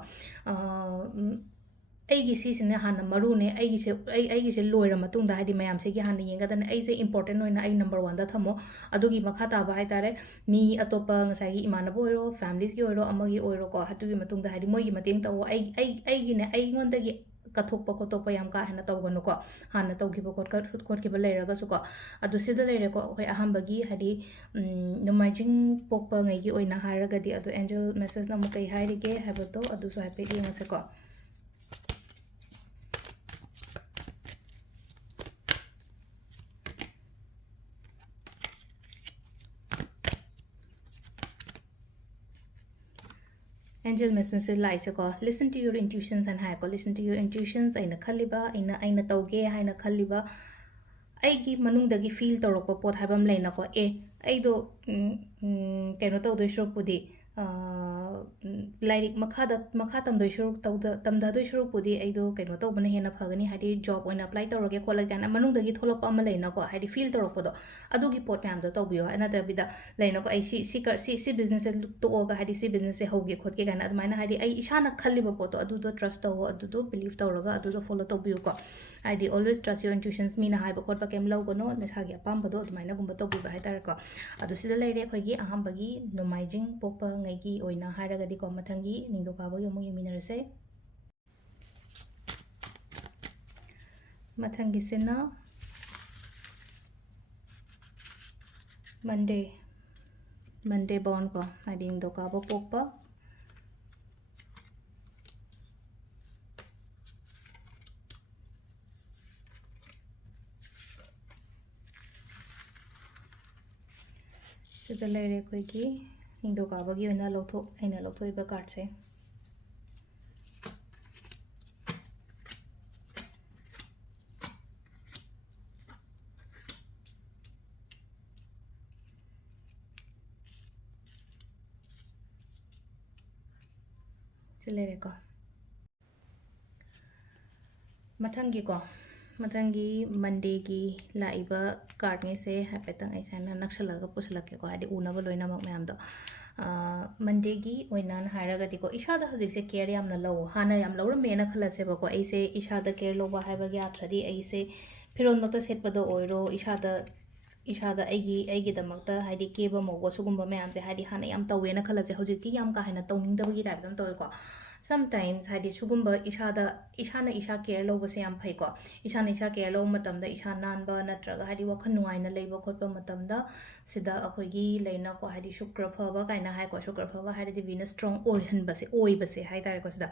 ꯑꯩꯒꯤ ꯁꯤꯁꯤꯅ ꯍꯥꯟꯅ ꯃꯔꯨꯅꯦ ꯑꯩꯒꯤꯁꯦ ꯂꯣꯏꯔ ꯃꯇꯨꯡꯗ ꯍꯥꯏꯗꯤ ꯃꯌꯥꯝꯁꯤꯒꯤ ꯍꯥꯟꯅ ꯌꯦꯡꯒꯗꯕꯅꯦ ꯑꯩꯁꯦ ꯏꯝꯄꯣꯔꯇꯦꯟ ꯑꯣꯏꯅ ꯑꯩ ꯅꯝꯕꯔ 1ꯗ ꯊꯝꯃꯣ ꯑꯗꯨꯒꯤ ꯃꯈꯥ ꯇꯥꯕ ꯍꯥꯏꯇꯥꯔꯦ ꯃꯤ ꯑꯇꯣꯞꯄ ꯉꯁꯥꯏꯒꯤ ꯏꯃꯥꯟꯅꯕ ꯑꯣꯏꯔꯣ ꯐꯦꯃꯤꯂꯤꯁꯀꯤ ꯑꯣꯏꯔꯣ ꯑꯃꯒꯤ ꯑꯣꯏꯔꯣꯀꯣ ꯑꯗꯨꯒꯤ ꯃꯇꯨꯡꯗ ꯍꯥꯏꯗꯤ ꯃꯣꯏꯒꯤ ꯃꯇꯦꯡ ꯇꯧꯋꯣ ꯑꯩꯒꯤꯅꯦ ꯑꯩꯉꯣꯟꯗꯒꯤ ꯀꯠꯊꯣꯛꯄ ꯈꯣꯠꯇꯣꯛꯄ ꯌꯥꯝ ꯀꯥ ꯍꯦꯟꯅ ꯇꯧꯒꯅꯨꯀꯣ ꯍꯥꯟꯅ ꯇꯧꯈꯤꯕ ꯈꯣꯠꯈꯤꯕ ꯂꯩꯔꯒꯁꯨꯀꯣ ꯑꯗꯨ ꯁꯤꯗ ꯂꯩꯔꯦꯀꯣ ꯑꯩꯈꯣꯏ ꯑꯍꯥꯟꯕꯒꯤ ꯍꯥꯏꯗꯤ ꯅꯣꯡꯃꯥꯏꯖꯤꯡ ꯄꯣꯛꯄꯉꯩꯒꯤ ꯑꯣꯏꯅ ꯍꯥꯏꯔꯒꯗꯤ ꯑꯗꯣ ꯑꯦꯟꯖꯦꯜ ꯃꯦꯁꯦꯖꯅ ꯑꯃꯨꯛ ꯀꯩ ꯍꯥꯏꯔꯤꯒꯦ ꯍꯥꯏꯕꯗꯣ ꯑꯗꯨꯁꯨ ꯍꯥꯏꯐꯦꯠ ꯌꯦꯡꯉꯁꯦꯀꯣ Angel message ꯂꯥꯛꯏꯁꯦꯀꯣ listen to your intuitions and ꯍꯥꯏꯀꯣ listen to your intuitions ꯑꯩꯅ ꯈꯜꯂꯤꯕ ꯑꯩꯅ ꯇꯧꯒꯦ ꯍꯥꯏꯅ ꯈꯜꯂꯤꯕ ꯑꯩꯒꯤ ꯃꯅꯨꯡꯗꯒꯤ ꯐꯤꯜ ꯇꯧꯔꯛꯄ ꯄꯣꯠ ꯍꯥꯏꯕ ꯑꯃ ꯂꯩꯅꯀꯣ ꯑꯩꯗꯣ ꯀꯩꯅꯣ ꯇꯧꯗꯣꯏ ꯁꯔꯨꯛꯄꯨꯗꯤ ꯂꯥꯏꯔꯤꯛ ꯃꯈꯥ ꯇꯝꯗꯣꯏ ꯁꯔꯨꯛ ꯇꯝꯊꯗꯣꯏ ꯁꯔꯨꯛꯄꯨꯗꯤ ꯑꯩꯗꯣ ꯀꯩꯅꯣ ꯇꯧꯕꯅ ꯍꯦꯟꯅ ꯐꯒꯅꯤ ꯍꯥꯏꯗꯤ ꯖꯣꯕ ꯑꯣꯏꯅ ꯑꯄ꯭ꯂꯥꯏ ꯇꯧꯔꯒꯦ ꯈꯣꯠꯂꯒꯦ ꯀꯥꯏꯅ ꯃꯅꯨꯡꯗꯒꯤ ꯊꯣꯛꯂꯛꯄ ꯑꯃ ꯂꯩꯅꯀꯣ ꯍꯥꯏꯗꯤ ꯐꯤꯜ ꯇꯧꯔꯛꯄꯗꯣ ꯑꯗꯨꯒꯤ ꯄꯣꯠ ꯃꯌꯥꯝꯗꯣ ꯇꯧꯕꯤꯌꯣ ꯅꯠꯇ꯭ꯔꯕꯤꯗ ꯂꯩꯅꯀꯣ ꯑꯩ ꯁꯤ ꯕꯤꯖꯤꯅꯦꯁꯁꯦ ꯇꯣꯛꯑꯒ ꯍꯥꯏꯗꯤ ꯁꯤ ꯕꯤꯖꯤꯅꯦꯁꯁꯦ ꯍꯧꯒꯦ ꯈꯣꯠꯀꯦ ꯀꯥꯏꯅ ꯑꯗꯨꯃꯥꯏꯅ ꯍꯥꯏꯗꯤ ꯑꯩ ꯏꯁꯥꯅ ꯈꯜꯂꯤꯕ ꯄꯣꯠꯇꯣ ꯑꯗꯨꯗꯣ ꯇ꯭ꯔꯁ ꯇꯧꯋꯣ ꯑꯗꯨꯗꯣ ꯕꯤꯂꯤꯞ ꯇꯧꯔꯒ ꯑꯗꯨꯗꯣ ꯐꯣꯂꯣ ꯇꯧꯕꯤꯌꯨꯀꯣ ꯍꯥꯏꯗꯤ ꯑꯣꯜꯋꯦꯁ ꯇ꯭ꯔꯁ ꯌꯣꯔ ꯏꯟꯇ꯭ꯌꯨꯁꯟꯁ ꯃꯤꯅ ꯍꯥꯏꯕ ꯈꯣꯠꯄ ꯀꯩꯝ ꯂꯧꯒꯅꯣ ꯅꯁꯥꯒꯤ ꯑꯄꯥꯝꯕꯗꯣ ꯑꯗꯨꯃꯥꯏꯅꯒꯨꯝꯕ ꯇꯧꯕꯤꯕ ꯍꯥꯏꯇꯥꯔꯦꯀꯣ ꯑꯗꯣ ꯁꯤꯗ ꯂꯩꯔꯦ ꯑꯩꯈꯣꯏꯒꯤ ꯑꯍꯥꯟꯕꯒꯤ ꯅꯣꯡꯃꯥꯏꯖꯤꯡ ꯄꯣꯛꯄꯉꯩꯒꯤ ꯑꯣꯏꯅ ꯍꯥꯏꯔꯒꯗꯤꯀꯣ ꯃꯊꯪꯒꯤ ꯅꯤꯡꯊꯧꯀꯥꯕꯒꯤ ꯑꯃꯨꯛ ꯌꯦꯡꯃꯤꯟꯅꯔꯁꯦ ꯃꯊꯪꯒꯤꯁꯤꯅ ꯃꯟꯗे ꯕꯣꯔꯟ ꯀꯣ ꯍꯥꯏꯗꯤ ꯅꯤꯡꯊꯧꯀꯥꯕ ꯄꯣꯛꯄ ꯁꯤꯗ ꯂꯩꯔꯦ ꯑꯩꯈꯣꯏꯒꯤ ꯅꯤꯡꯊꯧꯀꯥꯕꯒꯤ ꯑꯣꯏꯅ ꯑꯩꯅ ꯂꯧꯊꯣꯛꯏꯕ ꯀꯥꯔꯠꯁꯦ ꯁꯤ ꯂꯩꯔꯦꯀꯣ ꯃꯊꯪꯒꯤ ꯃꯟꯗꯦꯒꯤ ꯂꯥꯛꯏꯕ ꯀꯥꯔꯠꯉꯩꯁꯦ ꯍꯥꯏꯐꯦꯠꯇꯪ ꯑꯩ ꯁꯥꯏꯅ ꯅꯛꯁꯜꯂꯒ ꯄꯨꯁꯜꯂꯛꯀꯦꯀꯣ ꯍꯥꯏꯗꯤ ꯎꯅꯕ ꯂꯣꯏꯅꯃꯛ ꯃꯌꯥꯝꯗꯣ ꯃꯟꯗꯦꯒꯤ ꯑꯣꯏꯅ ꯍꯥꯏꯔꯒꯗꯤꯀꯣ ꯏꯁꯥꯗ ꯍꯧꯖꯤꯛꯁꯦ ꯀꯦꯌꯔ ꯌꯥꯝꯅ ꯂꯧꯋꯣ ꯍꯥꯟꯅ ꯌꯥꯝ ꯂꯧꯔꯝꯃꯦꯅ ꯈꯜꯂꯁꯦꯕꯀꯣ ꯑꯩꯁꯦ ꯏꯁꯥꯗ ꯀꯦꯌꯔ ꯂꯧꯕ ꯍꯥꯏꯕꯒꯤ ꯑꯥꯊ꯭ꯔꯗꯤ ꯑꯩꯁꯦ ꯐꯤꯔꯣꯜꯃꯛꯇ ꯁꯦꯠꯄꯗ ꯑꯣꯏꯔꯣ ꯏꯁꯥꯗ ꯑꯩꯒꯤꯗꯃꯛꯇ ꯍꯥꯏꯗꯤ ꯀꯦꯕ ꯃꯧꯕ ꯁꯤꯒꯨꯝꯕ ꯃꯌꯥꯝꯁꯦ ꯍꯥꯏꯗꯤ ꯍꯥꯟꯅ ꯌꯥꯝ ꯇꯧꯋꯦꯅ ꯈꯜꯂꯁꯦ ꯍꯧꯖꯤꯛꯇꯤ ꯌꯥꯝ ꯀꯥ ꯍꯦꯟꯅ ꯇꯧꯅꯤꯡꯗꯕꯒꯤ ꯇꯥꯏꯞꯇ ꯑꯃ ꯇꯧꯋꯦꯀꯣ ꯁꯝꯇꯥꯏꯝꯁ ꯍꯥꯏꯗꯤ ꯁꯤꯒꯨꯝꯕ ꯏꯁꯥꯅ ꯏꯁꯥ ꯀꯦꯌꯔ ꯂꯧꯕꯁꯦ ꯌꯥꯝ ꯐꯩꯀꯣ ꯏꯁꯥꯅ ꯏꯁꯥ ꯀꯦꯌꯔ ꯂꯧꯕ ꯃꯇꯝꯗ ꯏꯁꯥ ꯅꯥꯟꯕ ꯅꯠꯇ꯭ꯔꯒ ꯍꯥꯏꯗꯤ ꯋꯥꯈꯜ ꯅꯨꯡꯉꯥꯏꯅ ꯂꯩꯕ ꯈꯣꯠꯄ ꯃꯇꯝꯗ ꯁꯤꯗ ꯑꯩꯈꯣꯏꯒꯤ ꯂꯩꯅꯀꯣ ꯍꯥꯏꯗꯤ ꯁꯨꯀ꯭ꯔ ꯐꯕ ꯀꯥꯏꯅ ꯍꯥꯏꯀꯣ ꯁꯨꯀ꯭ꯔ ꯐꯕ ꯍꯥꯏꯔꯗꯤ ꯚꯤꯅꯁ ꯁ꯭ꯇ꯭ꯔꯣꯡ ꯑꯣꯏꯕꯁꯦ ꯍꯥꯏꯇꯥꯔꯦꯀꯣ ꯁꯤꯗ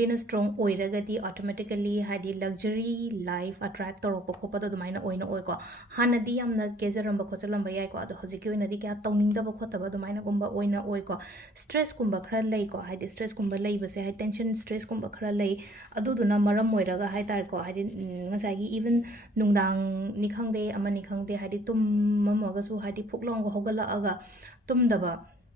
ꯚꯤꯅꯁ ꯁ꯭ꯇ꯭ꯔꯣꯡ ꯑꯣꯏꯔꯒꯗꯤ ꯑꯣꯇꯣꯃꯦꯇꯤꯀꯦꯂꯤ ꯍꯥꯏꯗꯤ ꯂꯛꯖꯔꯤ ꯂꯥꯏꯐ ꯑꯇ꯭ꯔꯦꯛ ꯇꯧꯔꯛꯄ ꯈꯣꯠꯄꯗꯣ ꯑꯗꯨꯃꯥꯏꯅ ꯑꯣꯏꯀꯣ ꯍꯥꯟꯅꯗꯤ ꯌꯥꯝꯅ ꯀꯦꯖꯔꯝꯕ ꯈꯣꯠꯆꯜꯂꯝꯕ ꯌꯥꯏꯀꯣ ꯑꯗꯣ ꯍꯧꯖꯤꯛꯀꯤ ꯑꯣꯏꯅꯗꯤ ꯀꯌꯥ ꯇꯧꯅꯤꯡꯗꯕ ꯈꯣꯠꯇꯕ ꯑꯗꯨꯃꯥꯏꯅꯒꯨꯝꯕ ꯑꯣꯏꯀꯣ ꯁ꯭ꯇ꯭ꯔꯦꯁꯀꯨꯝꯕ ꯈꯔ ꯂꯩꯀꯣ ꯍꯥꯏꯗꯤ ꯁ꯭ꯇ꯭ꯔꯦꯁꯀꯨꯝꯕ ꯂꯩꯕꯁꯦ ꯍꯥꯏꯗꯤ ꯇꯦꯟꯁꯟ ꯁ꯭ꯇ꯭ꯔꯦꯁꯀꯨꯝꯕ ꯈꯔ ꯂꯩ ꯑꯗꯨꯗꯨꯅ ꯃꯔꯝ ꯑꯣꯏꯔꯒ ꯍꯥꯏꯇꯥꯔꯦꯀꯣ ꯍꯥꯏꯗꯤ ꯉꯁꯥꯏꯒꯤ ꯏꯚꯟ ꯅꯨꯡꯗꯥꯡꯅꯤ ꯈꯪꯗꯦ ꯑꯃꯅꯤ ꯈꯪꯗꯦ ꯍꯥꯏꯗꯤ ꯇꯨꯝꯃꯝꯃꯒꯁꯨ ꯍꯥꯏꯗꯤ ꯐꯨꯛ ꯂꯥꯎꯅꯒ ꯍꯧꯒꯠꯂꯛꯑꯒ ꯇꯨꯝꯗꯕ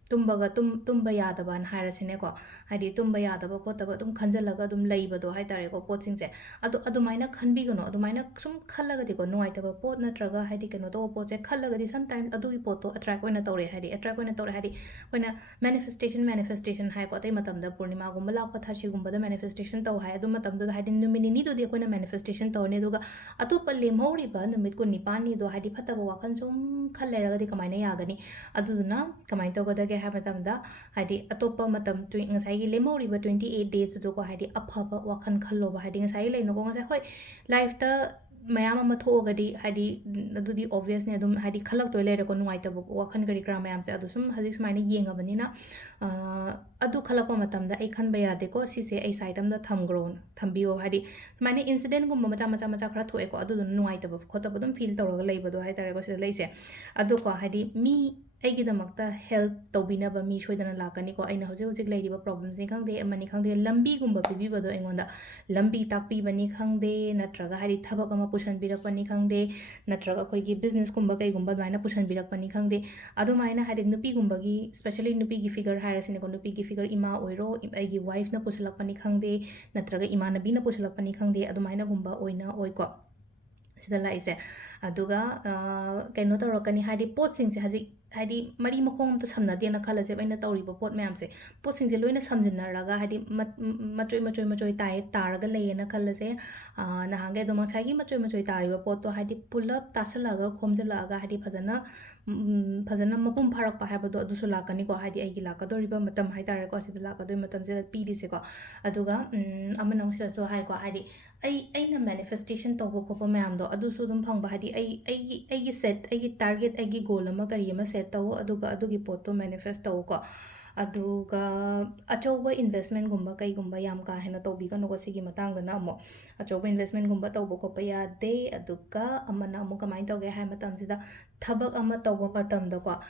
tumba yadaba harasine ko hadi tumba yadaba ko taba khanjalaga leibado hai tare ko pot singse adumaina khanbi gono adumaina sum khallaga di ko nuai taba pot natraga hadi keno to pot se khallaga di sometime adu pot to attract oina tore hadi koina manifestation hai ko tai matam da purnima gumba lakpa thachi gumba da manifestation taw hai adu matam da hadi numini ni do di koina manifestation taw ne duga atupa lemhori ba numit ko nipani do hadi phataba wakan sum khalleraga di kamaina yagani aduduna kamai tawgada ge ha matam da hadi atopa matam ngasai gi lemhori ba 28 days do ko hadi aphaba wakan khallo ba hadi ngasai le no ko ngasai hoi life ta mayam ama thogadi hadi adudi obvious ne adum hadi khalak toy le ko nuai ta bu wakan gari kra mayam se adu sum hadi sumaina yenga bani na adu khalak pa matam da ai khan ba yade ko si se ai side am da thamgron thambio hadi sumaina incident gum macha khara thoe ko adu nuai ta bu khota bu dum feel tawra ga leiba do hai tare ko sira leise adu ko hadi mi ꯑꯩꯒꯤꯗꯃꯛꯇ help ꯇꯧꯕꯤꯅꯕ ꯃꯤ ꯁꯣꯏꯗꯅ ꯂꯥꯛꯀꯅꯤꯀꯣ ꯑꯩꯅ ꯍꯧꯖꯤꯛ ꯍꯧꯖꯤꯛ ꯂꯩꯔꯤꯕ ꯄ꯭ꯔꯣꯕ꯭ꯂꯦꯝꯁꯅꯤ ꯈꯪꯗꯦ ꯑꯃꯅꯤ ꯈꯪꯗꯦ ꯂꯝꯕꯤꯒꯨꯝꯕ ꯄꯤꯕꯤꯕꯗꯣ ꯑꯩꯉꯣꯟꯗ ꯂꯝꯕꯤ ꯇꯥꯛꯄꯤꯕꯅꯤ ꯈꯪꯗꯦ ꯅꯠꯇ꯭ꯔꯒ ꯍꯥꯏꯗꯤ ꯊꯕꯛ ꯑꯃ ꯄꯨꯁꯟꯕꯤꯔꯛꯄꯅꯤ ꯈꯪꯗꯦ ꯅꯠꯇ꯭ꯔꯒ ꯑꯩꯈꯣꯏꯒꯤ ꯕꯤꯖꯤꯅꯦꯁꯀꯨꯝꯕ ꯀꯩꯒꯨꯝꯕ ꯑꯗꯨꯃꯥꯏꯅ ꯄꯨꯁꯟꯕꯤꯔꯛꯄꯅꯤ ꯈꯪꯗꯦ ꯑꯗꯨꯃꯥꯏꯅ ꯍꯥꯏꯗꯤ ꯅꯨꯄꯤꯒꯨꯝꯕꯒꯤ ꯁ꯭ꯄꯦꯁꯦꯜꯂꯤ ꯅꯨꯄꯤꯒꯤ ꯐꯤꯒꯔ ꯍꯥꯏꯔꯁꯤꯅꯦꯀꯣ ꯅꯨꯄꯤꯒꯤ ꯐꯤꯒꯔ ꯏꯃꯥ ꯑꯣꯏꯔꯣ ꯑꯩꯒꯤ ꯋꯥꯏꯐꯅ ꯄꯨꯁꯜꯂꯛꯄꯅꯤ ꯈꯪꯗꯦ ꯅꯠꯇ꯭ꯔꯒ ꯏꯃꯥꯟꯅꯕꯤꯅ ꯄꯨꯁꯜꯂꯛꯄꯅꯤ ꯈꯪꯗꯦ ꯑꯗꯨꯃꯥꯏꯅꯒꯨꯝꯕ ꯑꯣꯏꯅ ꯑꯣꯏꯀꯣ sida laise aduga keno tawrakani hadi pot singse haji hadi mari makhong ta samna dena khalase baina tawriba pot mayam se pot singse loina samjinaraga hadi machoi tai taraga leyena khalase na hange do masagi machoi tariba pot to hadi pull up tasalaga khomjalaga hadi fajana mapum pharak pa habado adusu lakani ko hadi aigi lakadoriba matam hai tare ko sida lakadoi matam je pi dise ko aduga amanong sida so hai ko hadi aina manifestation tawbo khopa mayam do adusu dum phangba hadi aigi set aigi target aigi goal ama kari ama set taw aduga adugi pot to manifest taw ko aduga achauba investment gumba kai gumba yam ka hena tawbi ka no ko sigi matang da na mo achauba investment gumba tawbo khopa ya de aduga amana amu kamai tawge hai matam sida thabak ama tawba matam da ko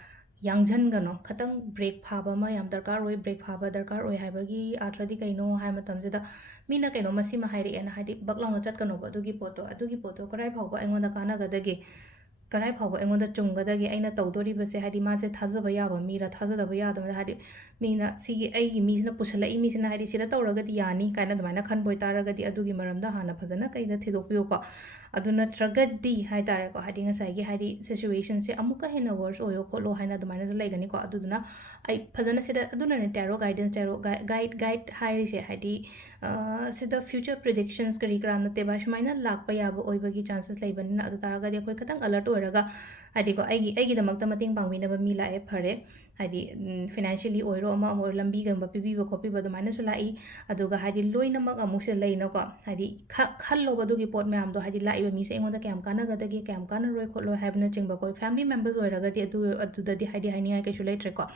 yangjan gano khatang break phaba ma yam darkar oi break phaba darkar oi haibagi atradi kaino hai matam sida mina kaino masi ma hairi ena hadi baklong chat kano ba adugi poto karai phaba engonda kana gadage karai phaba engonda chunggadage aina tawdori base hadi ma se thajaba yaba mira thajada ba yada hadi mina sigi ai gi misna pusala I misna hadi sida tawragadi yani kaina dumaina khan boy taragadi adugi maramda hana phajana kaida thidokpiyo ko aduna tragadi hai tare ko hadi ngasai gi hadi situation se amuka hena worse oyo kholo haina dumaina laigani ko aduna ai phajana sida aduna ne tarot guidance tarot guide hairi se hadi sida future predictions kari kram na te ba shmaina lakpa yaba oibagi chances laibani na adu taragadi koi khatang alert oiraga hadi ko aigi damakta mating pangwina ba mi lae phare hadi financially oiro ama amor lambi gamba pibi ba copy ba dumaina su lai aduga hadi loina mak amu se leina ko hadi khallo ba dugi pot mayam do hadi lai ba mi se engoda kyam kana gada gi kyam kana roi kholo habna chingba ko family members oiraga di adu da di hadi hani ai ke su leitre ko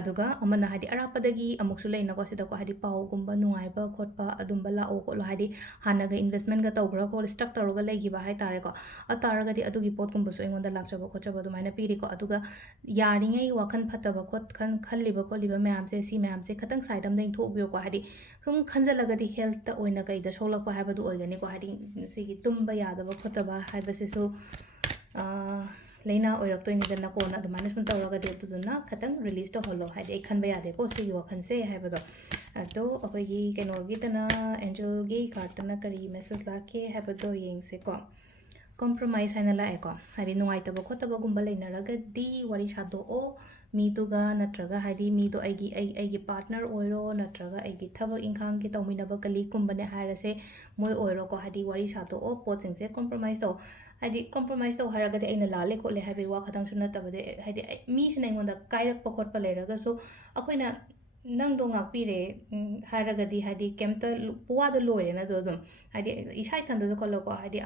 aduga amana hadi arapa dagi amuk su leina ko sida ko hadi pau gumba nungai ba khotpa adumba la o ko lo hadi hanaga investment ga tawgra ko stock tawra legi ba hai tare ko ataraga di adugi pot gumba su engoda lakchaba khochaba dumaina piri ko aduga yaringai wakhan phataba khot khan khalliba ko liba mayam se si mayam se khatang side am dai thok biyo ko hadi sum khanjalaga di health ta oina kai da solak pa habadu oigani ko hadi sigi tumba yadaba khotaba haibase su leina oiraktoini dana ko na dumaina sum tawraga de tuduna khatang release to holo hadi ai khanba yade ko sigi wakhan se haibado ado akogi kenogi dana angel gi card dana kari message lake haibado yengse ko compromise haina la eko hadi nungai taba khotaba gumba leina raga di wari shado o mi tuga natraga hadi mi to aigi partner oiro natraga aigi thaba inkhang ki tawmina ba kali kumbane harase moi oiro ko hadi wari shado o potsing se compromise to hadi compromise to haraga de aina lale ko le habi wa khatang suna tabade hadi mi sina ngonda kairak pakot pa leraga so akoina nang do ngak pire haragadi hadi kemta puwa do loire na do dum hadi isai thanda do kollo ko hadi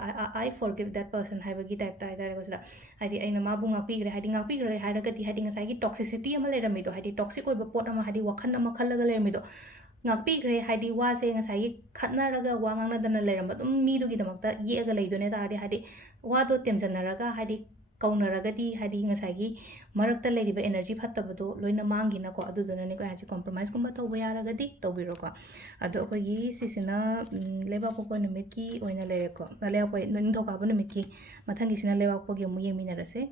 I forgive that person haibagi type ta idare ko sura hadi aina ma bu ngak pigre hadi ngak pigre haragadi hadi ngasai gi toxicity ama lera mi do hadi toxic oi ba pot ama hadi wakhan ama khallaga lera mi do ngak pigre hadi wa se ngasai gi khatna raga wa ngang na dana lera ma dum mi do gi damakta ye aga leido ne ta hadi wa do temjana raga hadi kaunaragadi hadi ngasagi marakta leriba energy phattabado loina mangina ko aduduna ne ko haji compromise kumba tawba yaragadi tawbiro ko ado ko yi sisina leba popo numit ki oina lere ko leba po ning thoka bu numit ki mathangi sina leba po gi mu yemi na rase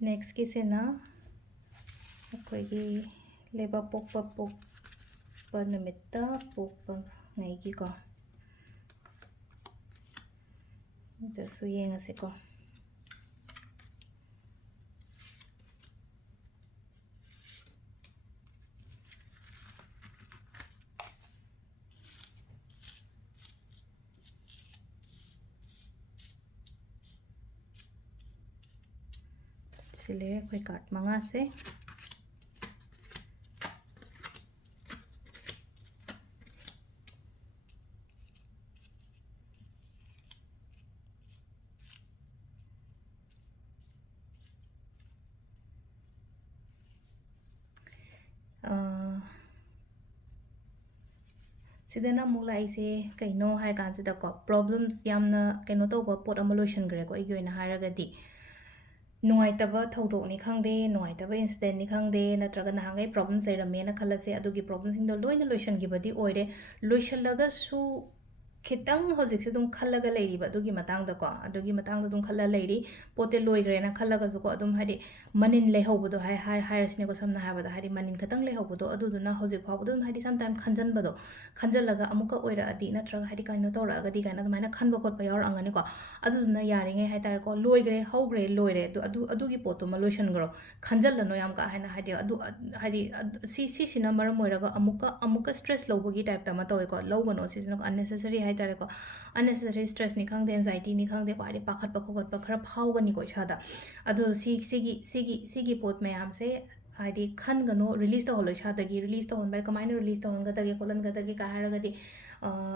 Next kisena akoigi leba pokpa numitta pokpa ngaigi ko. Dasu yengase ko. Sile koi card mangase. Sidena mula ise kaino hai kansida ko problems yamna kaino to ba pot amolution gre ko igi oina haragadi nuaitaba thodok ni khangde nuaitaba incident ni khangde natraga nahangai problems leramena khalase adugi problems sing do loina lotion gibadi oire loishalaga su khitang hojik se dum khalaga leiri ba adugi matang da ko adugi matang da dum khala leiri pote loigre na khalaga su ko adum hadi manin lehobodo hai rasne ko samna habada hadi manin khatang lehobodo aduduna hojik phawbodo hadi sometime khanjan bado khanjalaga amuka oira adi natraga hadi kaino tora agadi kaina dumaina khanba khotpa yaur angani ko aduduna yaringe hai tar ko loigre hogre loire adugi poto ma lotion gro khanjalano yam ka haina hadi adu hadi si sina maram oiraga amuka stress lobogi type ta ma toy ko lobano si sina unnecessary hai tar ko unnecessary stress ni khangde anxiety ni khangde ko hadi pakhat pa khot pa khara phawgani ko isada adu sigi pot mayam se hadi khan gano release to holo shadagi release to hon bai kamaina release to hon ga dagi kolan ga dagi ka haragadi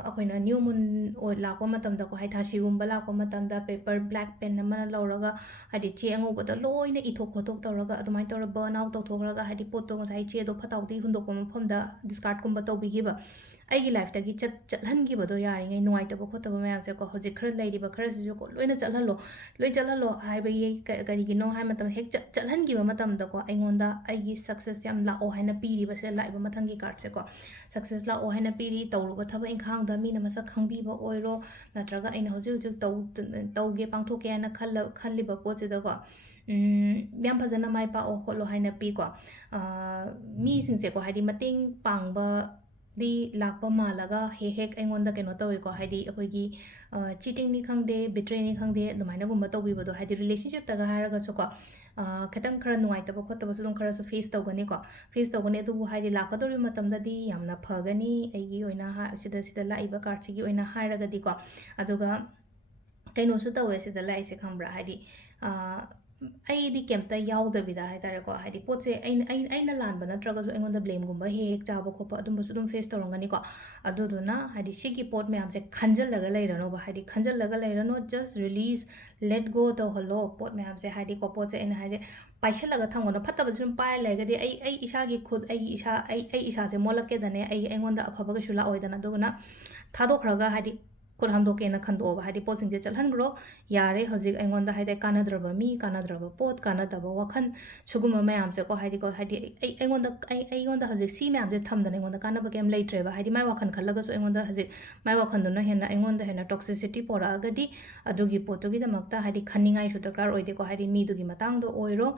akoina new moon o lakwa matam da ko hai thashi gumba lakwa matam da paper black pen na lauraga hadi che angoba da loina ithok photok tawraga adumai tawra burn out tawthokraga hadi pot to ngai che do phatawdi hundokpa mafam da discard kumba tawbigiba aigi life tagi chathangibodo yaringai nuaitaba khotaba mayamse ko hojik khara leiriba khara sisu ko loina chathallo haibagi karigino hai matam hek chathangiba matam da ko aingonda aigi success yam la o haina piri ba se laiba mathangi card se ko success la o haina piri tawruba thaba inkhang da mina masa khangbiba oiro natraga aina hojik tawge pangthoke ana khalliba pot se da ko yam phajana mai pa o kholo haina pi ko mi singse ko hadi mating pangba di lakpa malaga hek aingonda keno tawi ko hadi akoigi cheating ni khangde betray ni khangde dumaina gumba tawi bodo hadi relationship taga haraga so ko khatang khara nuai taba khotaba su dum khara su face tawgani ko face tawgani adu hadi lakadori matam da di yamna phagani aigi oina ha sida laiba card sigi oina haraga di ko aduga kaino su tawe sida lai se khambra hadi aidi kemta yaudabida hai tare ko hadi potse aina lanba natraga so aingonda blame gumba hek chaba khopa adumba su dum face torongani ko aduduna hadi sigi pot me amse khanjalaga leirano ba hadi khanjalaga leirano just release let go to hello pot me amse hadi ko potse aina hadi paishalaga thamgona phattaba sum pai legadi ai isagi khud ai isa se molake dane aingonda aphabaga shula oidana duguna thadokraga hadi hamdoke na khando ba hadi pot singje chalhan gro yare hojik aingonda haide kanadraba mi kanadraba pot kanadaba wakhan suguma mayam se ko hadi aingonda hojik si mayam de thamdana aingonda kanaba kem leitre ba hadi mai wakhan khallaga so aingonda hojik mai wakhan duna hena aingonda hena toxicity pora agadi adugi potogi da makta hadi khaningai su dakar oide ko hadi mi dugi matang do oiro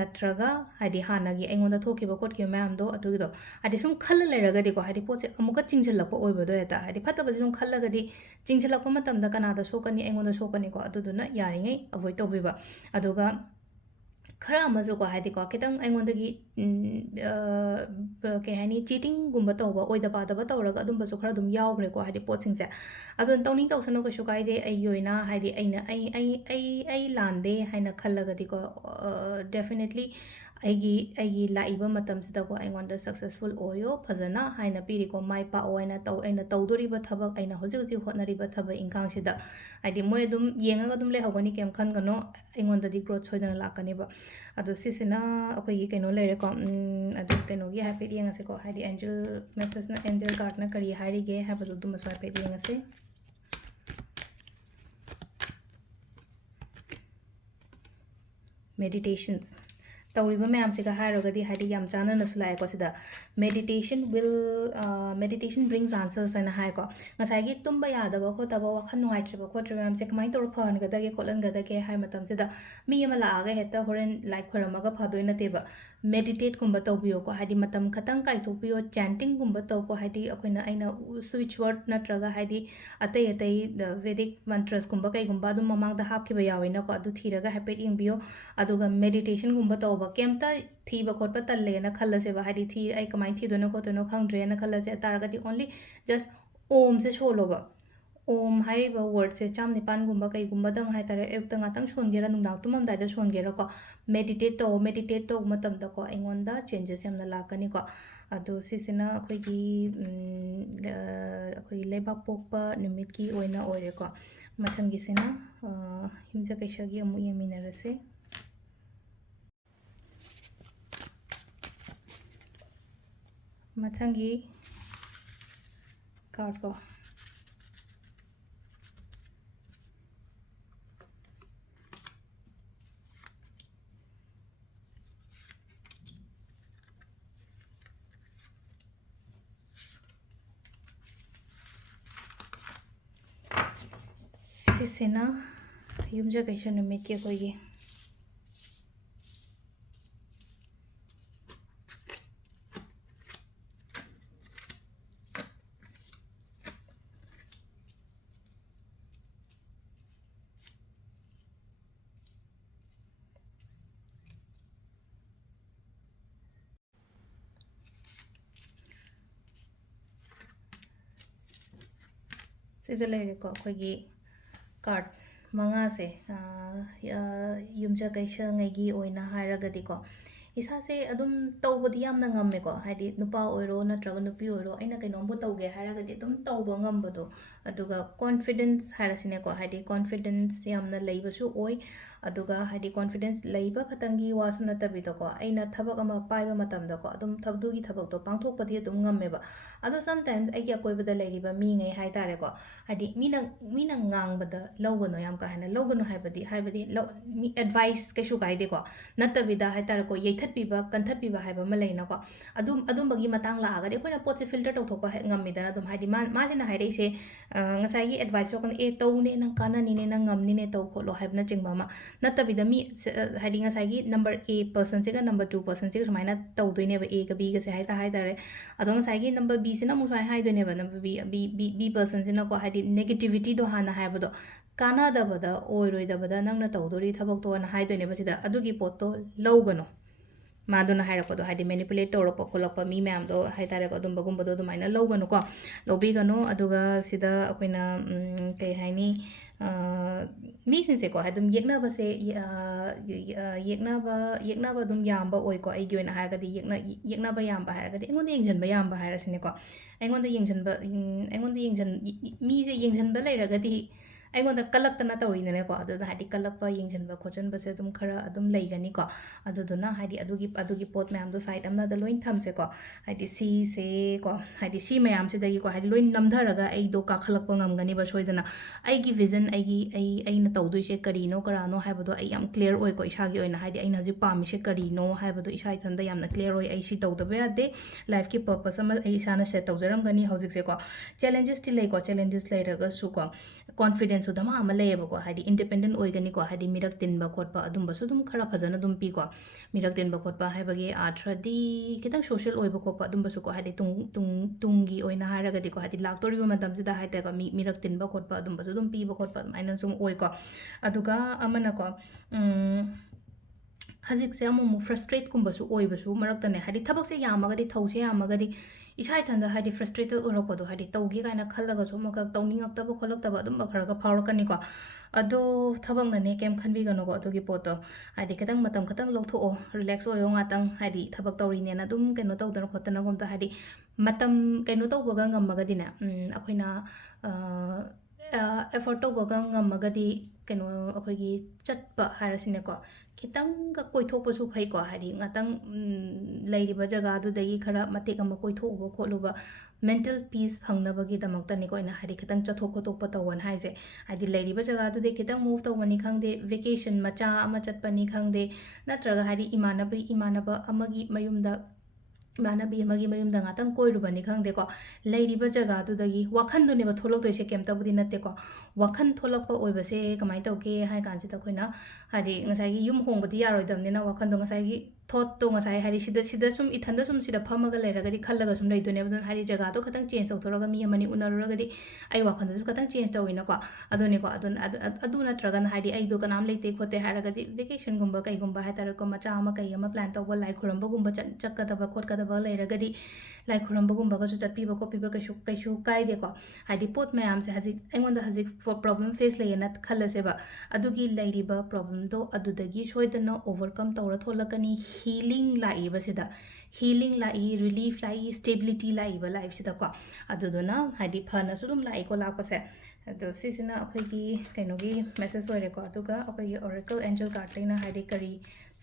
natraga hadi hanagi aingonda thokiba kotki mayam do adugi do hadi sum khalla leragadi ko hadi pot se amuka chingjalakpa oibodo eta hadi phattaba sum khallagadi chingjalakpa matamda kanada sokani aingonda sokani ko aduduna yaringai avoid tawbiba aduga khara amazu ko hadi ko kitang aingonda gi ke hani cheating gumba tawba oida pa da ba tawraga adum basu khara dum yawgre ko hadi pot singse adun tawning tawsano ko shukai de ai yoina hadi aina ai lande haina khallaga di ko definitely aigi laiba matam sida ko aingonda successful oyo phajana haina piri ko mai pa oina aina tawdori ba thabak aina hoji hotnari ba thaba ingkang sida adi moi dum yenga dum le hogani kem khan gano aingonda di growth hoidana lakani ba adu sisina akoi kaino lere ko adu kaino gi happy yenga se ko hadi angel message na angel card na kari hari ge have dum so happy yenga se meditations ꯇꯧꯔꯤꯕ ꯃꯌꯥꯝꯁꯤꯒ ꯍꯥꯏꯔꯒꯗꯤ ꯍꯥꯏꯗꯤ ꯌꯥꯝ ꯆꯥꯟꯅꯅꯁꯨ ꯂꯥꯛꯑꯦꯀꯣ ꯁꯤꯗ meditation ꯕ꯭ꯔꯤꯡꯁ ꯑꯟꯁꯔꯁ ꯍꯥꯏꯅ ꯍꯥꯏꯀꯣ ꯉꯁꯥꯏꯒꯤ ꯇꯨꯝꯕ ꯌꯥꯗꯕ ꯈꯣꯠꯇꯕ ꯋꯥꯈꯜ ꯅꯨꯡꯉꯥꯏꯇ꯭ꯔꯤꯕ ꯈꯣꯠꯇ꯭ꯔꯤꯕ ꯃꯌꯥꯝꯁꯦ ꯀꯃꯥꯏꯅ ꯇꯧꯔ ꯐꯍꯟꯒꯗꯒꯦ ꯈꯣꯠꯍꯟꯒꯗꯒꯦ ꯍꯥꯏ ꯃꯇꯝꯁꯤꯗ ꯃꯤ ꯑꯃ ꯂꯥꯛꯑꯒ ꯍꯦꯛꯇ ꯍꯣꯔꯦꯟ ꯂꯥꯏ ꯈꯣꯏꯔꯝꯃꯒ ꯐꯗꯣꯏ ꯅꯠꯇꯦꯕ ꯃꯦꯗꯤꯇꯦꯠꯀꯨꯝꯕ ꯇꯧꯕꯤꯌꯣꯀꯣ ꯍꯥꯏꯗꯤ ꯃꯇꯝ ꯈꯇꯪ ꯀꯥꯏꯊꯣꯛꯄꯤꯌꯣ ꯆꯦꯟꯇꯤꯡꯒꯨꯝꯕ ꯇꯧꯀꯣ ꯍꯥꯏꯗꯤ ꯑꯩꯅ ꯁ꯭ꯋꯤꯆ ꯋꯥꯔꯗ ꯅꯠꯇ꯭ꯔꯒ ꯍꯥꯏꯗꯤ ꯑꯇꯩ ꯑꯇꯩ ꯚꯦꯗꯤꯛ ꯃꯟꯇ꯭ꯔꯁꯀꯨꯝꯕ ꯀꯩꯒꯨꯝꯕ ꯑꯗꯨꯝ ꯃꯃꯥꯡꯗ ꯍꯥꯞꯈꯤꯕ ꯌꯥꯎꯋꯤꯅꯀꯣ ꯑꯗꯨ ꯊꯤꯔꯒ ꯍꯥꯏꯐꯦꯠ ꯌꯦꯡꯕꯤꯌꯣ ꯑꯗꯨꯒ ꯃꯦꯗꯤꯇꯦꯁꯟꯒꯨꯝꯕ ꯇꯧꯕ ꯀꯩꯝꯇ ꯊꯤꯕ ꯈꯣꯠꯄ ꯇꯜꯂꯦꯅ ꯈꯜꯂꯁꯦꯕ ꯍꯥꯏꯗꯤ ꯑꯩ ꯀꯃꯥꯏꯅ ꯊꯤꯗꯣꯏꯅꯣ ꯈꯣꯠꯇꯣꯏꯅꯣ ꯈꯪꯗ꯭ꯔꯦꯅ ꯈꯜꯂꯁꯦ ꯇꯥꯔꯒꯗꯤ ꯑꯣꯟꯂꯤ ꯖꯁ ꯑꯣꯝꯁꯦ ꯁꯣꯜꯂꯣꯕ ꯑꯣꯝ ꯍꯥꯏꯔꯤꯕ ꯋꯥꯔꯗꯁꯦ 1,900ꯒꯨꯝꯕ ꯀꯩꯒꯨꯝꯕꯗꯪ ꯍꯥꯏꯇꯥꯔꯦ ꯑꯌꯨꯛꯇ ꯉꯥꯛꯇꯪ ꯁꯣꯟꯒꯦꯔꯥ ꯅꯨꯡꯗꯥꯡ ꯇꯨꯝꯃꯝꯗꯥꯏꯗ ꯁꯣꯟꯒꯦꯔꯥꯀꯣ ꯃꯦꯗꯤꯇꯦꯠ ꯇꯧꯕ ꯃꯇꯝꯗꯀꯣ ꯑꯩꯉꯣꯟꯗ ꯆꯦꯟꯖꯦꯁ ꯌꯥꯝꯅ ꯂꯥꯛꯀꯅꯤꯀꯣ ꯑꯗꯣ ꯁꯤꯁꯤꯅ ꯑꯩꯈꯣꯏꯒꯤ ꯂꯩꯕꯥꯛꯄꯣꯛꯄ ꯅꯨꯃꯤꯠꯀꯤ ꯑꯣꯏꯅ ꯑꯣꯏꯔꯦꯀꯣ ꯃꯊꯪꯒꯤꯁꯤꯅ ꯌꯨꯝꯁꯀꯩꯁꯒꯤ ꯑꯃꯨꯛ ꯌꯦꯡꯃꯤꯟꯅꯔꯁꯦ ꯃꯊꯪꯒꯤ ꯀꯥꯔꯗꯀꯣ ꯁꯤꯁꯤꯅ ꯌꯨꯝꯁꯀꯩꯁ ꯅꯨꯃꯤꯠꯀꯤ ꯑꯩꯈꯣꯏꯒꯤ ꯁꯤꯗ ꯂꯩꯔꯦꯀꯣ ꯑꯩꯈꯣꯏꯒꯤ ꯀꯥꯔꯠ ꯃꯉꯥꯁꯦ ꯌꯨꯝꯁꯀꯩꯁꯉꯩꯒꯤ ꯑꯣꯏꯅ ꯍꯥꯏꯔꯒꯗꯤꯀꯣ ꯏꯁꯥꯁꯦ ꯑꯗꯨꯝ ꯇꯧꯕꯗꯤ ꯌꯥꯝꯅ ꯉꯝꯃꯦꯀꯣ ꯍꯥꯏꯗꯤ ꯅꯨꯄꯥ ꯑꯣꯏꯔꯣ ꯅꯠꯇ꯭ꯔꯒ ꯅꯨꯄꯤ ꯑꯣꯏꯔꯣ ꯑꯩꯅ ꯀꯩꯅꯣꯝꯕꯨ ꯇꯧꯒꯦ ꯍꯥꯏꯔꯒꯗꯤ ꯑꯗꯨꯝ ꯇꯧꯕ ꯉꯝꯕꯗꯣ ꯑꯗꯨꯒ ꯀꯣꯟꯐꯤꯗꯦꯟꯁ ꯍꯥꯏꯔꯁꯤꯅꯦꯀꯣ ꯍꯥꯏꯗꯤ ꯀꯣꯟꯐꯤꯗꯦꯟꯁ ꯌꯥꯝꯅ ꯂꯩꯕꯁꯨ ꯑꯣꯏ ꯑꯗꯨꯒ ꯍꯥꯏꯗꯤ ꯀꯣꯟꯐꯤꯗꯦꯟꯁ ꯂꯩꯕ ꯈꯛꯇꯪꯒꯤ ꯋꯥꯁꯨ ꯅꯠꯇꯕꯤꯗꯀꯣ ꯑꯩꯅ ꯊꯕꯛ ꯑꯃ ꯄꯥꯏꯕ ꯃꯇꯝꯗꯀꯣ ꯑꯗꯨꯝ ꯑꯗꯨꯒꯤ ꯊꯕꯛꯇꯣ ꯄꯥꯡꯊꯣꯛꯄꯗꯤ ꯑꯗꯨꯝ ꯉꯝꯃꯦꯕ ꯑꯗꯣ ꯁꯝꯇꯥꯏꯝꯁ ꯑꯩꯒꯤ ꯑꯀꯣꯏꯕꯗ ꯂꯩꯔꯤꯕ ꯃꯤꯉꯩ ꯍꯥꯏꯇꯥꯔꯦꯀꯣ ꯍꯥꯏꯗꯤ ꯃꯤꯅ ꯉꯥꯡꯕꯗ ꯂꯧꯒꯅꯨ ꯌꯥꯝ ꯀꯥ ꯍꯦꯟꯅ ꯂꯧꯒꯅꯨ ꯍꯥꯏꯕꯗꯤ ꯑꯦꯗꯚꯥꯏꯁ ꯀꯩꯁꯨ ꯀꯥꯏꯗꯦꯀꯣ ꯅꯠꯇꯕꯤꯗ ꯍꯥꯏꯇꯥꯔꯦꯀꯣ ꯌꯩꯊꯠꯄꯤꯕ ꯀꯟꯊꯠꯄꯤꯕ ꯍꯥꯏꯕ ꯑꯃ ꯂꯩꯅꯀꯣ ꯑꯗꯨꯝꯕꯒꯤ ꯃꯇꯥꯡ ꯂꯥꯛꯑꯒꯗꯤ ꯑꯩꯈꯣꯏꯅ ꯄꯣꯠꯁꯦ ꯐꯤꯜꯇꯔ ꯇꯧꯊꯣꯛꯄ ꯉꯝꯃꯤꯗꯅ ꯑꯗꯨꯝ ꯍꯥꯏꯗꯤ ꯃꯥꯁꯤꯅ ꯍꯥꯏꯔꯛꯏꯁꯦ ꯉꯁꯥꯏꯒꯤ ꯑꯦꯗꯚꯥꯏꯁ ꯋꯥꯈꯜ ꯇꯧꯅꯦ ꯅꯪ ꯀꯥꯟꯅꯅꯤꯅꯦ ꯅꯪ ꯉꯝꯅꯤꯅꯦ ꯇꯧ ꯈꯣꯠꯂꯣ ꯍꯥꯏꯕꯅꯆꯤꯡꯕ ꯑꯃ ꯅꯠꯇꯕꯤꯗ ꯍꯥꯏꯗꯤ ꯉꯁꯥꯏꯒꯤ ꯅꯝꯕꯔ A ꯄꯔꯁꯟꯁꯤꯒ ꯅꯝꯕꯔ 2 ꯄꯔꯁꯟꯁꯤꯒ ꯁꯨꯃꯥꯏꯅ ꯇꯧꯗꯣꯏꯅꯦꯕ Aꯒ Bꯒꯁꯦ ꯍꯥꯏꯇꯥꯔꯦ ꯑꯗꯣ ꯉꯁꯥꯏꯒꯤ ꯅꯝꯕꯔ Bꯁꯤꯅ ꯑꯃꯨꯛ ꯁꯨꯃꯥꯏꯅ ꯍꯥꯏꯗꯣꯏꯅꯦꯕ ꯅꯝꯕꯔ B ꯄꯔꯁꯟꯁꯤꯅꯀꯣ ꯍꯥꯏꯗꯤ ꯅꯦꯒꯦꯇꯤꯕꯤꯇꯤꯗꯣ ꯍꯥꯟꯅ ꯍꯥꯏꯕꯗꯣ ꯀꯥꯟꯅꯗꯕꯗ ꯑꯣꯏꯔꯣꯏꯗꯕꯗ ꯅꯪꯅ ꯇꯧꯗꯣꯔꯤ ꯊꯕꯛꯇꯣꯅ ꯍꯥꯏꯗꯣꯏꯅꯦꯕ ꯁꯤꯗ ꯑꯗꯨꯒꯤ ꯄꯣꯠꯇꯣ ꯂꯧꯒꯅꯣ ꯃꯥꯗꯨꯅ ꯍꯥꯏꯔꯛꯄꯗꯣ ꯍꯥꯏꯗꯤ ꯃꯦꯅꯤꯄꯨꯂꯦꯠ ꯇꯧꯔꯛꯄ ꯈꯣꯠꯂꯛꯄ ꯃꯤ ꯃꯌꯥꯝꯗꯣ ꯍꯥꯏꯇꯥꯔꯦꯀꯣ ꯑꯗꯨꯝꯕꯒꯨꯝꯕꯗꯣ ꯑꯗꯨꯃꯥꯏꯅ ꯂꯧꯒꯅꯨꯀꯣ ꯂꯧꯕꯤꯒꯅꯨ ꯑꯗꯨꯒ ꯁꯤꯗ ꯑꯩꯈꯣꯏꯅ ꯀꯩ ꯍꯥꯏꯅꯤ ꯃꯤꯁꯤꯡꯁꯦꯀꯣ ꯑꯗꯨꯝ ꯌꯦꯛꯅꯕꯁꯦ ꯌꯦꯛꯅꯕ ꯑꯗꯨꯝ ꯌꯥꯝꯕ ꯑꯣꯏꯀꯣ ꯑꯩꯒꯤ ꯑꯣꯏꯅ ꯍꯥꯏꯔꯒꯗꯤ ꯌꯦꯛꯅꯕ ꯌꯥꯝꯕ ꯍꯥꯏꯔꯒꯗꯤ ꯑꯩꯉꯣꯟꯗ ꯌꯦꯡꯁꯤꯟꯕ ꯌꯥꯝꯕ ꯍꯥꯏꯔꯁꯤꯅꯦꯀꯣ ꯃꯤꯁꯦ ꯌꯦꯡꯁꯤꯟꯕ ꯂꯩꯔꯒꯗꯤ ꯑꯩꯉꯣꯟꯗ ꯀꯜꯂꯛꯇꯅ ꯇꯧꯔꯤꯅꯦꯀꯣ ꯑꯗꯨꯗ ꯍꯥꯏꯗꯤ ꯀꯜꯂꯛꯄ ꯌꯦꯡꯁꯤꯟꯕ ꯈꯣꯠꯆꯟꯕꯁꯦ ꯑꯗꯨꯝ ꯈꯔ ꯑꯗꯨꯝ ꯂꯩꯒꯅꯤꯀꯣ ꯑꯗꯨꯗꯨꯅ ꯍꯥꯏꯗꯤ ꯑꯗꯨꯒꯤ ꯄꯣꯠ ꯃꯌꯥꯝꯗꯣ ꯁꯥꯏꯠ ꯑꯃꯗ ꯂꯣꯏ ꯊꯝꯁꯦꯀꯣ ꯍꯥꯏꯗꯤ ꯁꯤꯁꯦꯀꯣ ꯍꯥꯏꯗꯤ ꯁꯤ ꯃꯌꯥꯝꯁꯤꯗꯒꯤꯀꯣ ꯍꯥꯏꯗꯤ ꯂꯣꯏ ꯅꯝꯊꯔꯒ ꯑꯩꯗꯣ ꯀꯥꯈꯠꯂꯛꯄ ꯉꯝꯒꯅꯤꯕ ꯁꯣꯏꯗꯅ ꯑꯩꯒꯤ ꯚꯤꯖꯟ ꯑꯩꯅ ꯇꯧꯗꯣꯏꯁꯦ ꯀꯔꯤꯅꯣ ꯀꯔꯥꯅꯣ ꯍꯥꯏꯕꯗꯣ ꯑꯩ ꯌꯥꯝ ꯀ꯭ꯂꯤꯌꯔ ꯑꯣꯏꯀꯣ ꯏꯁꯥꯒꯤ ꯑꯣꯏꯅ ꯍꯥꯏꯗꯤ ꯑꯩꯅ ꯍꯧꯖꯤꯛ ꯄꯥꯝꯃꯤꯁꯦ ꯀꯔꯤꯅꯣ ꯍꯥꯏꯕꯗꯣ ꯏꯁꯥ ꯏꯊꯟꯗ ꯌꯥꯝꯅ ꯀ꯭ꯂꯤꯌꯔ ꯑꯣꯏ ꯑꯩ ꯁꯤ ꯇꯧꯗꯕ ꯌꯥꯗꯦ ꯂꯥꯏꯐꯀꯤ ꯄꯔꯄꯁ ꯑꯃ ꯑꯩ ꯏꯁꯥꯅ ꯁꯦꯠ ꯇꯧꯖꯔꯝꯒꯅꯤ ꯍꯧꯖꯤꯛꯁꯦꯀꯣ ꯆꯦꯂꯦꯟꯖꯦꯁꯇꯤ ꯂꯩꯀꯣ ꯆꯦꯂꯦꯟꯖꯦꯁ ꯂꯩꯔꯒꯁꯨꯀꯣ ꯀꯣꯟꯐꯤꯗꯦꯟꯁꯁꯨ ꯙꯃꯥ ꯑꯃ ꯂꯩꯌꯦꯕꯀꯣ ꯍꯥꯏꯗꯤ ꯏꯟꯗꯤꯄꯦꯟꯗꯦꯟ ꯑꯣꯏꯒꯅꯤꯀꯣ ꯍꯥꯏꯗꯤ ꯃꯤꯔꯛ ꯇꯤꯟꯕ ꯈꯣꯠꯄ ꯑꯗꯨꯝꯕꯁꯨ ꯑꯗꯨꯝ ꯈꯔ ꯐꯖꯅ ꯑꯗꯨꯝ ꯄꯤꯀꯣ ꯃꯤꯔꯛ ꯇꯤꯟꯕ ꯈꯣꯠꯄ ꯍꯥꯏꯕꯒꯤ ꯑꯥꯔꯊ꯭ꯔꯗꯤ ꯈꯤꯇꯪ ꯁꯣꯁꯤꯌꯦꯜ ꯑꯣꯏꯕ ꯈꯣꯠꯄ ꯑꯗꯨꯝꯕꯁꯨꯀꯣ ꯍꯥꯏꯗꯤ ꯇꯨꯡꯒꯤ ꯑꯣꯏꯅ ꯍꯥꯏꯔꯒꯗꯤꯀꯣ ꯍꯥꯏꯗꯤ ꯂꯥꯛꯇꯧꯔꯤꯕ ꯃꯇꯝꯁꯤꯗ ꯍꯥꯏꯇꯥꯔꯦꯀꯣ ꯃꯤꯔꯛ ꯇꯤꯟꯕ ꯈꯣꯠꯄ ꯑꯗꯨꯝꯕꯁꯨ ꯑꯗꯨꯝ ꯄꯤꯕ ꯈꯣꯠꯄ ꯑꯗꯨꯃꯥꯏꯅ ꯁꯨꯝ ꯑꯣꯏꯀꯣ ꯑꯗꯨꯒ ꯑꯃꯅꯀꯣ ꯍꯧꯖꯤꯛꯁꯦ ꯑꯃꯨꯛ ꯐ꯭ꯔꯁꯇ꯭ꯔꯦꯠꯀꯨꯝꯕꯁꯨ ꯑꯣꯏꯕꯁꯨ ꯃꯔꯛꯇꯅꯦ ꯍꯥꯏꯗꯤ ꯊꯕꯛꯁꯦ ꯌꯥꯝꯃꯒꯗꯤ ꯊꯧꯁꯦ ꯌꯥꯝꯃꯒꯗꯤ ꯏꯁꯥ ꯏꯊꯟꯗ ꯍꯥꯏꯗꯤ ꯐ꯭ꯔꯁꯇ꯭ꯔꯦꯇꯦꯠ ꯑꯣꯏꯔꯛꯄꯗꯣ ꯍꯥꯏꯗꯤ ꯇꯧꯒꯦ ꯀꯥꯏꯅ ꯈꯜꯂꯒꯁꯨ ꯑꯃꯨꯛꯀ ꯇꯧꯅꯤꯡꯉꯛꯇꯕ ꯈꯣꯠꯂꯛꯇꯕ ꯑꯗꯨꯝꯕ ꯈꯔꯒ ꯐꯥꯎꯔꯛꯀꯅꯤꯀꯣ ꯑꯗꯣ ꯊꯕꯛꯅꯅꯦ ꯀꯩꯝ ꯈꯟꯕꯤꯒꯅꯨꯀꯣ ꯑꯗꯨꯒꯤ ꯄꯣꯠꯇꯣ ꯍꯥꯏꯗꯤ ꯈꯤꯇꯪ ꯃꯇꯝ ꯈꯤꯇꯪ ꯂꯧꯊꯣꯛꯑꯣ ꯔꯤꯂꯦꯛꯁ ꯑꯣꯏꯌꯣ ꯉꯥꯛꯇꯪ ꯍꯥꯏꯗꯤ ꯊꯕꯛ ꯇꯧꯔꯤꯅꯦꯅ ꯑꯗꯨꯝ ꯀꯩꯅꯣ ꯇꯧꯗꯅ ꯈꯣꯠꯇꯅꯒꯨꯝꯇ ꯍꯥꯏꯗꯤ ꯃꯇꯝ ꯀꯩꯅꯣ ꯇꯧꯕꯒ ꯉꯝꯃꯒꯗꯤꯅꯦ ꯑꯩꯈꯣꯏꯅ ꯑꯦꯐꯣꯔꯠ ꯇꯧꯕꯒ ꯉꯝꯃꯒꯗꯤ ꯀꯩꯅꯣ ꯑꯩꯈꯣꯏꯒꯤ ꯆꯠꯄ ꯍꯥꯏꯔꯁꯤꯅꯦꯀꯣ ꯈꯤꯇꯪꯒ ꯀꯣꯏꯊꯣꯛꯄꯁꯨ ꯐꯩꯀꯣ ꯍꯥꯏꯗꯤ ꯉꯥꯛꯇꯪ ꯂꯩꯔꯤꯕ ꯖꯒꯥꯗꯨꯗꯒꯤ ꯈꯔ ꯃꯇꯦꯛ ꯑꯃ ꯀꯣꯏꯊꯣꯛꯎꯕ ꯈꯣꯠꯂꯨꯕ mental peace ꯐꯪꯅꯕꯒꯤꯗꯃꯛꯇꯅꯤꯀꯣ ꯑꯩꯅ ꯍꯥꯏꯗꯤ ꯈꯤꯇꯪ ꯆꯠꯊꯣꯛ ꯈꯣꯠꯇꯣꯛꯄ ꯇꯧꯋꯣꯅ ꯍꯥꯏꯁꯦ ꯍꯥꯏꯗꯤ ꯂꯩꯔꯤꯕ ꯖꯒꯥꯗꯨꯗꯩ ꯈꯤꯇꯪ ꯃꯨꯚ ꯇꯧꯕꯅꯤ ꯈꯪꯗꯦ ꯚꯦꯀꯦꯁꯟ ꯃꯆꯥ ꯑꯃ ꯆꯠꯄꯅꯤ ꯈꯪꯗꯦ ꯅꯠꯇ꯭ꯔꯒ ꯍꯥꯏꯗꯤ ꯏꯃꯥꯟꯅꯕ ꯑꯃꯒꯤ ꯃꯌꯨꯝꯗ ꯏꯃꯥꯟꯅꯕꯤ ꯑꯃꯒꯤ ꯃꯌꯨꯝꯗ ꯉꯥꯛꯇꯪ ꯀꯣꯏꯔꯨꯕꯅꯤ ꯈꯪꯗꯦꯀꯣ ꯂꯩꯔꯤꯕ ꯖꯒꯥꯗꯨꯗꯒꯤ ꯋꯥꯈꯟꯗꯨꯅꯦꯕ ꯊꯣꯛꯂꯛꯇꯣꯏꯁꯦ ꯀꯩꯝꯇꯕꯨꯗꯤ ꯅꯠꯇꯦꯀꯣ ꯋꯥꯈꯟ ꯊꯣꯛꯂꯛꯄ ꯑꯣꯏꯕꯁꯦ ꯀꯃꯥꯏꯅ ꯇꯧꯒꯦ ꯍꯥꯏ ꯀꯥꯟꯁꯤꯗ ꯑꯩꯈꯣꯏꯅ ꯍꯥꯏꯗꯤ ꯉꯁꯥꯏꯒꯤ ꯌꯨꯝ ꯍꯣꯡꯕꯗꯤ ꯌꯥꯔꯣꯏꯗꯕꯅꯤꯅ ꯋꯥꯈꯟꯗꯣ ꯉꯁꯥꯏꯒꯤ ꯊꯣꯠꯇꯣ ꯉꯁꯥꯏ ꯍꯥꯏꯗꯤ ꯁꯤꯗ ꯁꯨꯝ ꯏꯊꯟꯗ ꯁꯨꯝ ꯁꯤꯗ ꯐꯝꯃꯒ ꯂꯩꯔꯒꯗꯤ ꯈꯜꯂꯒ ꯁꯨꯝ ꯂꯩꯗꯣꯏꯅꯦꯕ ꯑꯗꯨꯅ ꯍꯥꯏꯗꯤ ꯖꯒꯥꯗꯣ ꯈꯤꯇꯪ ꯆꯦꯟꯖ ꯇꯧꯊꯣꯔꯒ ꯃꯤ ꯑꯃꯅꯤ ꯎꯅꯔꯨꯔꯒꯗꯤ ꯑꯩ ꯋꯥꯈꯟꯗꯁꯨ ꯈꯤꯇꯪ ꯆꯦꯟꯖ ꯇꯧꯋꯤꯅꯀꯣ ꯑꯗꯨꯅꯤꯀꯣ ꯑꯗꯨ ꯅꯠꯇ꯭ꯔꯒꯅ ꯍꯥꯏꯗꯤ ꯑꯩꯗꯣ ꯀꯅꯥꯝ ꯂꯩꯇꯦ ꯈꯣꯠꯇꯦ ꯍꯥꯏꯔꯒꯗꯤ ꯚꯦꯀꯦꯁꯟꯒꯨꯝꯕ ꯀꯩꯒꯨꯝꯕ ꯍꯥꯏꯇꯥꯔꯦꯀꯣ ꯃꯆꯥ ꯑꯃ ꯀꯩ ꯑꯃ ꯄ꯭ꯂꯥꯟ ꯇꯧꯕ ꯂꯥꯏ ꯈꯨꯔꯝꯕꯒꯨꯝꯕ ꯆꯠꯀꯗꯕ ꯈꯣꯠꯀꯗꯕ ꯂꯩꯔꯒꯗꯤ ꯂꯥꯏ ꯈꯨꯔꯝꯕꯒꯨꯝꯕꯒꯁꯨ ꯆꯠꯄꯤꯕ ꯈꯣꯠꯄꯤꯕ ꯀꯩꯁꯨ ꯀꯥꯏꯗꯦꯀꯣ ꯍꯥꯏꯗꯤ ꯄꯣꯠ ꯃꯌꯥꯝꯁꯦ ꯑꯩꯉꯣꯟꯗ ꯍꯧꯖꯤꯛ ꯄ꯭ꯔꯣꯕ꯭ꯂꯦꯝ ꯐꯦꯁ ꯂꯩꯌꯦꯅ ꯈꯜꯂꯁꯦꯕ ꯑꯗꯨꯒꯤ ꯂꯩꯔꯤꯕ ꯄ꯭ꯔꯣꯕ꯭ꯂꯦꯝꯗꯣ ꯑꯗꯨꯗꯒꯤ ꯁꯣꯏꯗꯅ ꯑꯣꯚꯔꯀꯝ ꯇꯧꯔ ꯊꯣꯛꯂꯛꯀꯅꯤ ꯍീലിꯡ ꯂꯥꯛꯏꯕꯁꯤꯗ ꯍീലിꯡ ꯂꯥꯛꯏ ꯔꯤꯂꯤꯐ ꯂꯥꯛꯏ ꯁ꯭ꯇꯦꯕꯤꯂꯤꯇꯤ ꯂꯥꯛꯏꯕ ꯂꯥꯏꯐꯁꯤꯗꯀꯣ ꯑꯗꯨꯗꯨꯅ ꯍꯥꯏꯗꯤ ꯐꯅꯁꯨ ꯑꯗꯨꯝ ꯂꯥꯛꯏꯀꯣ ꯂꯥꯛꯄꯁꯦ ꯑꯗꯣ ꯁꯤꯁꯤꯅ ꯑꯩꯈꯣꯏꯒꯤ ꯀꯩꯅꯣꯒꯤ ꯃꯦꯁꯦꯖ ꯑꯣꯏꯔꯦꯀꯣ ꯑꯗꯨꯒ ꯑꯩꯈꯣꯏꯒꯤ ꯑꯣꯔꯦꯀꯜ ꯑꯦꯟꯖꯦꯜ ꯀꯥꯔꯠꯇꯩꯅ ꯍꯥꯏꯗꯤ ꯀꯔꯤ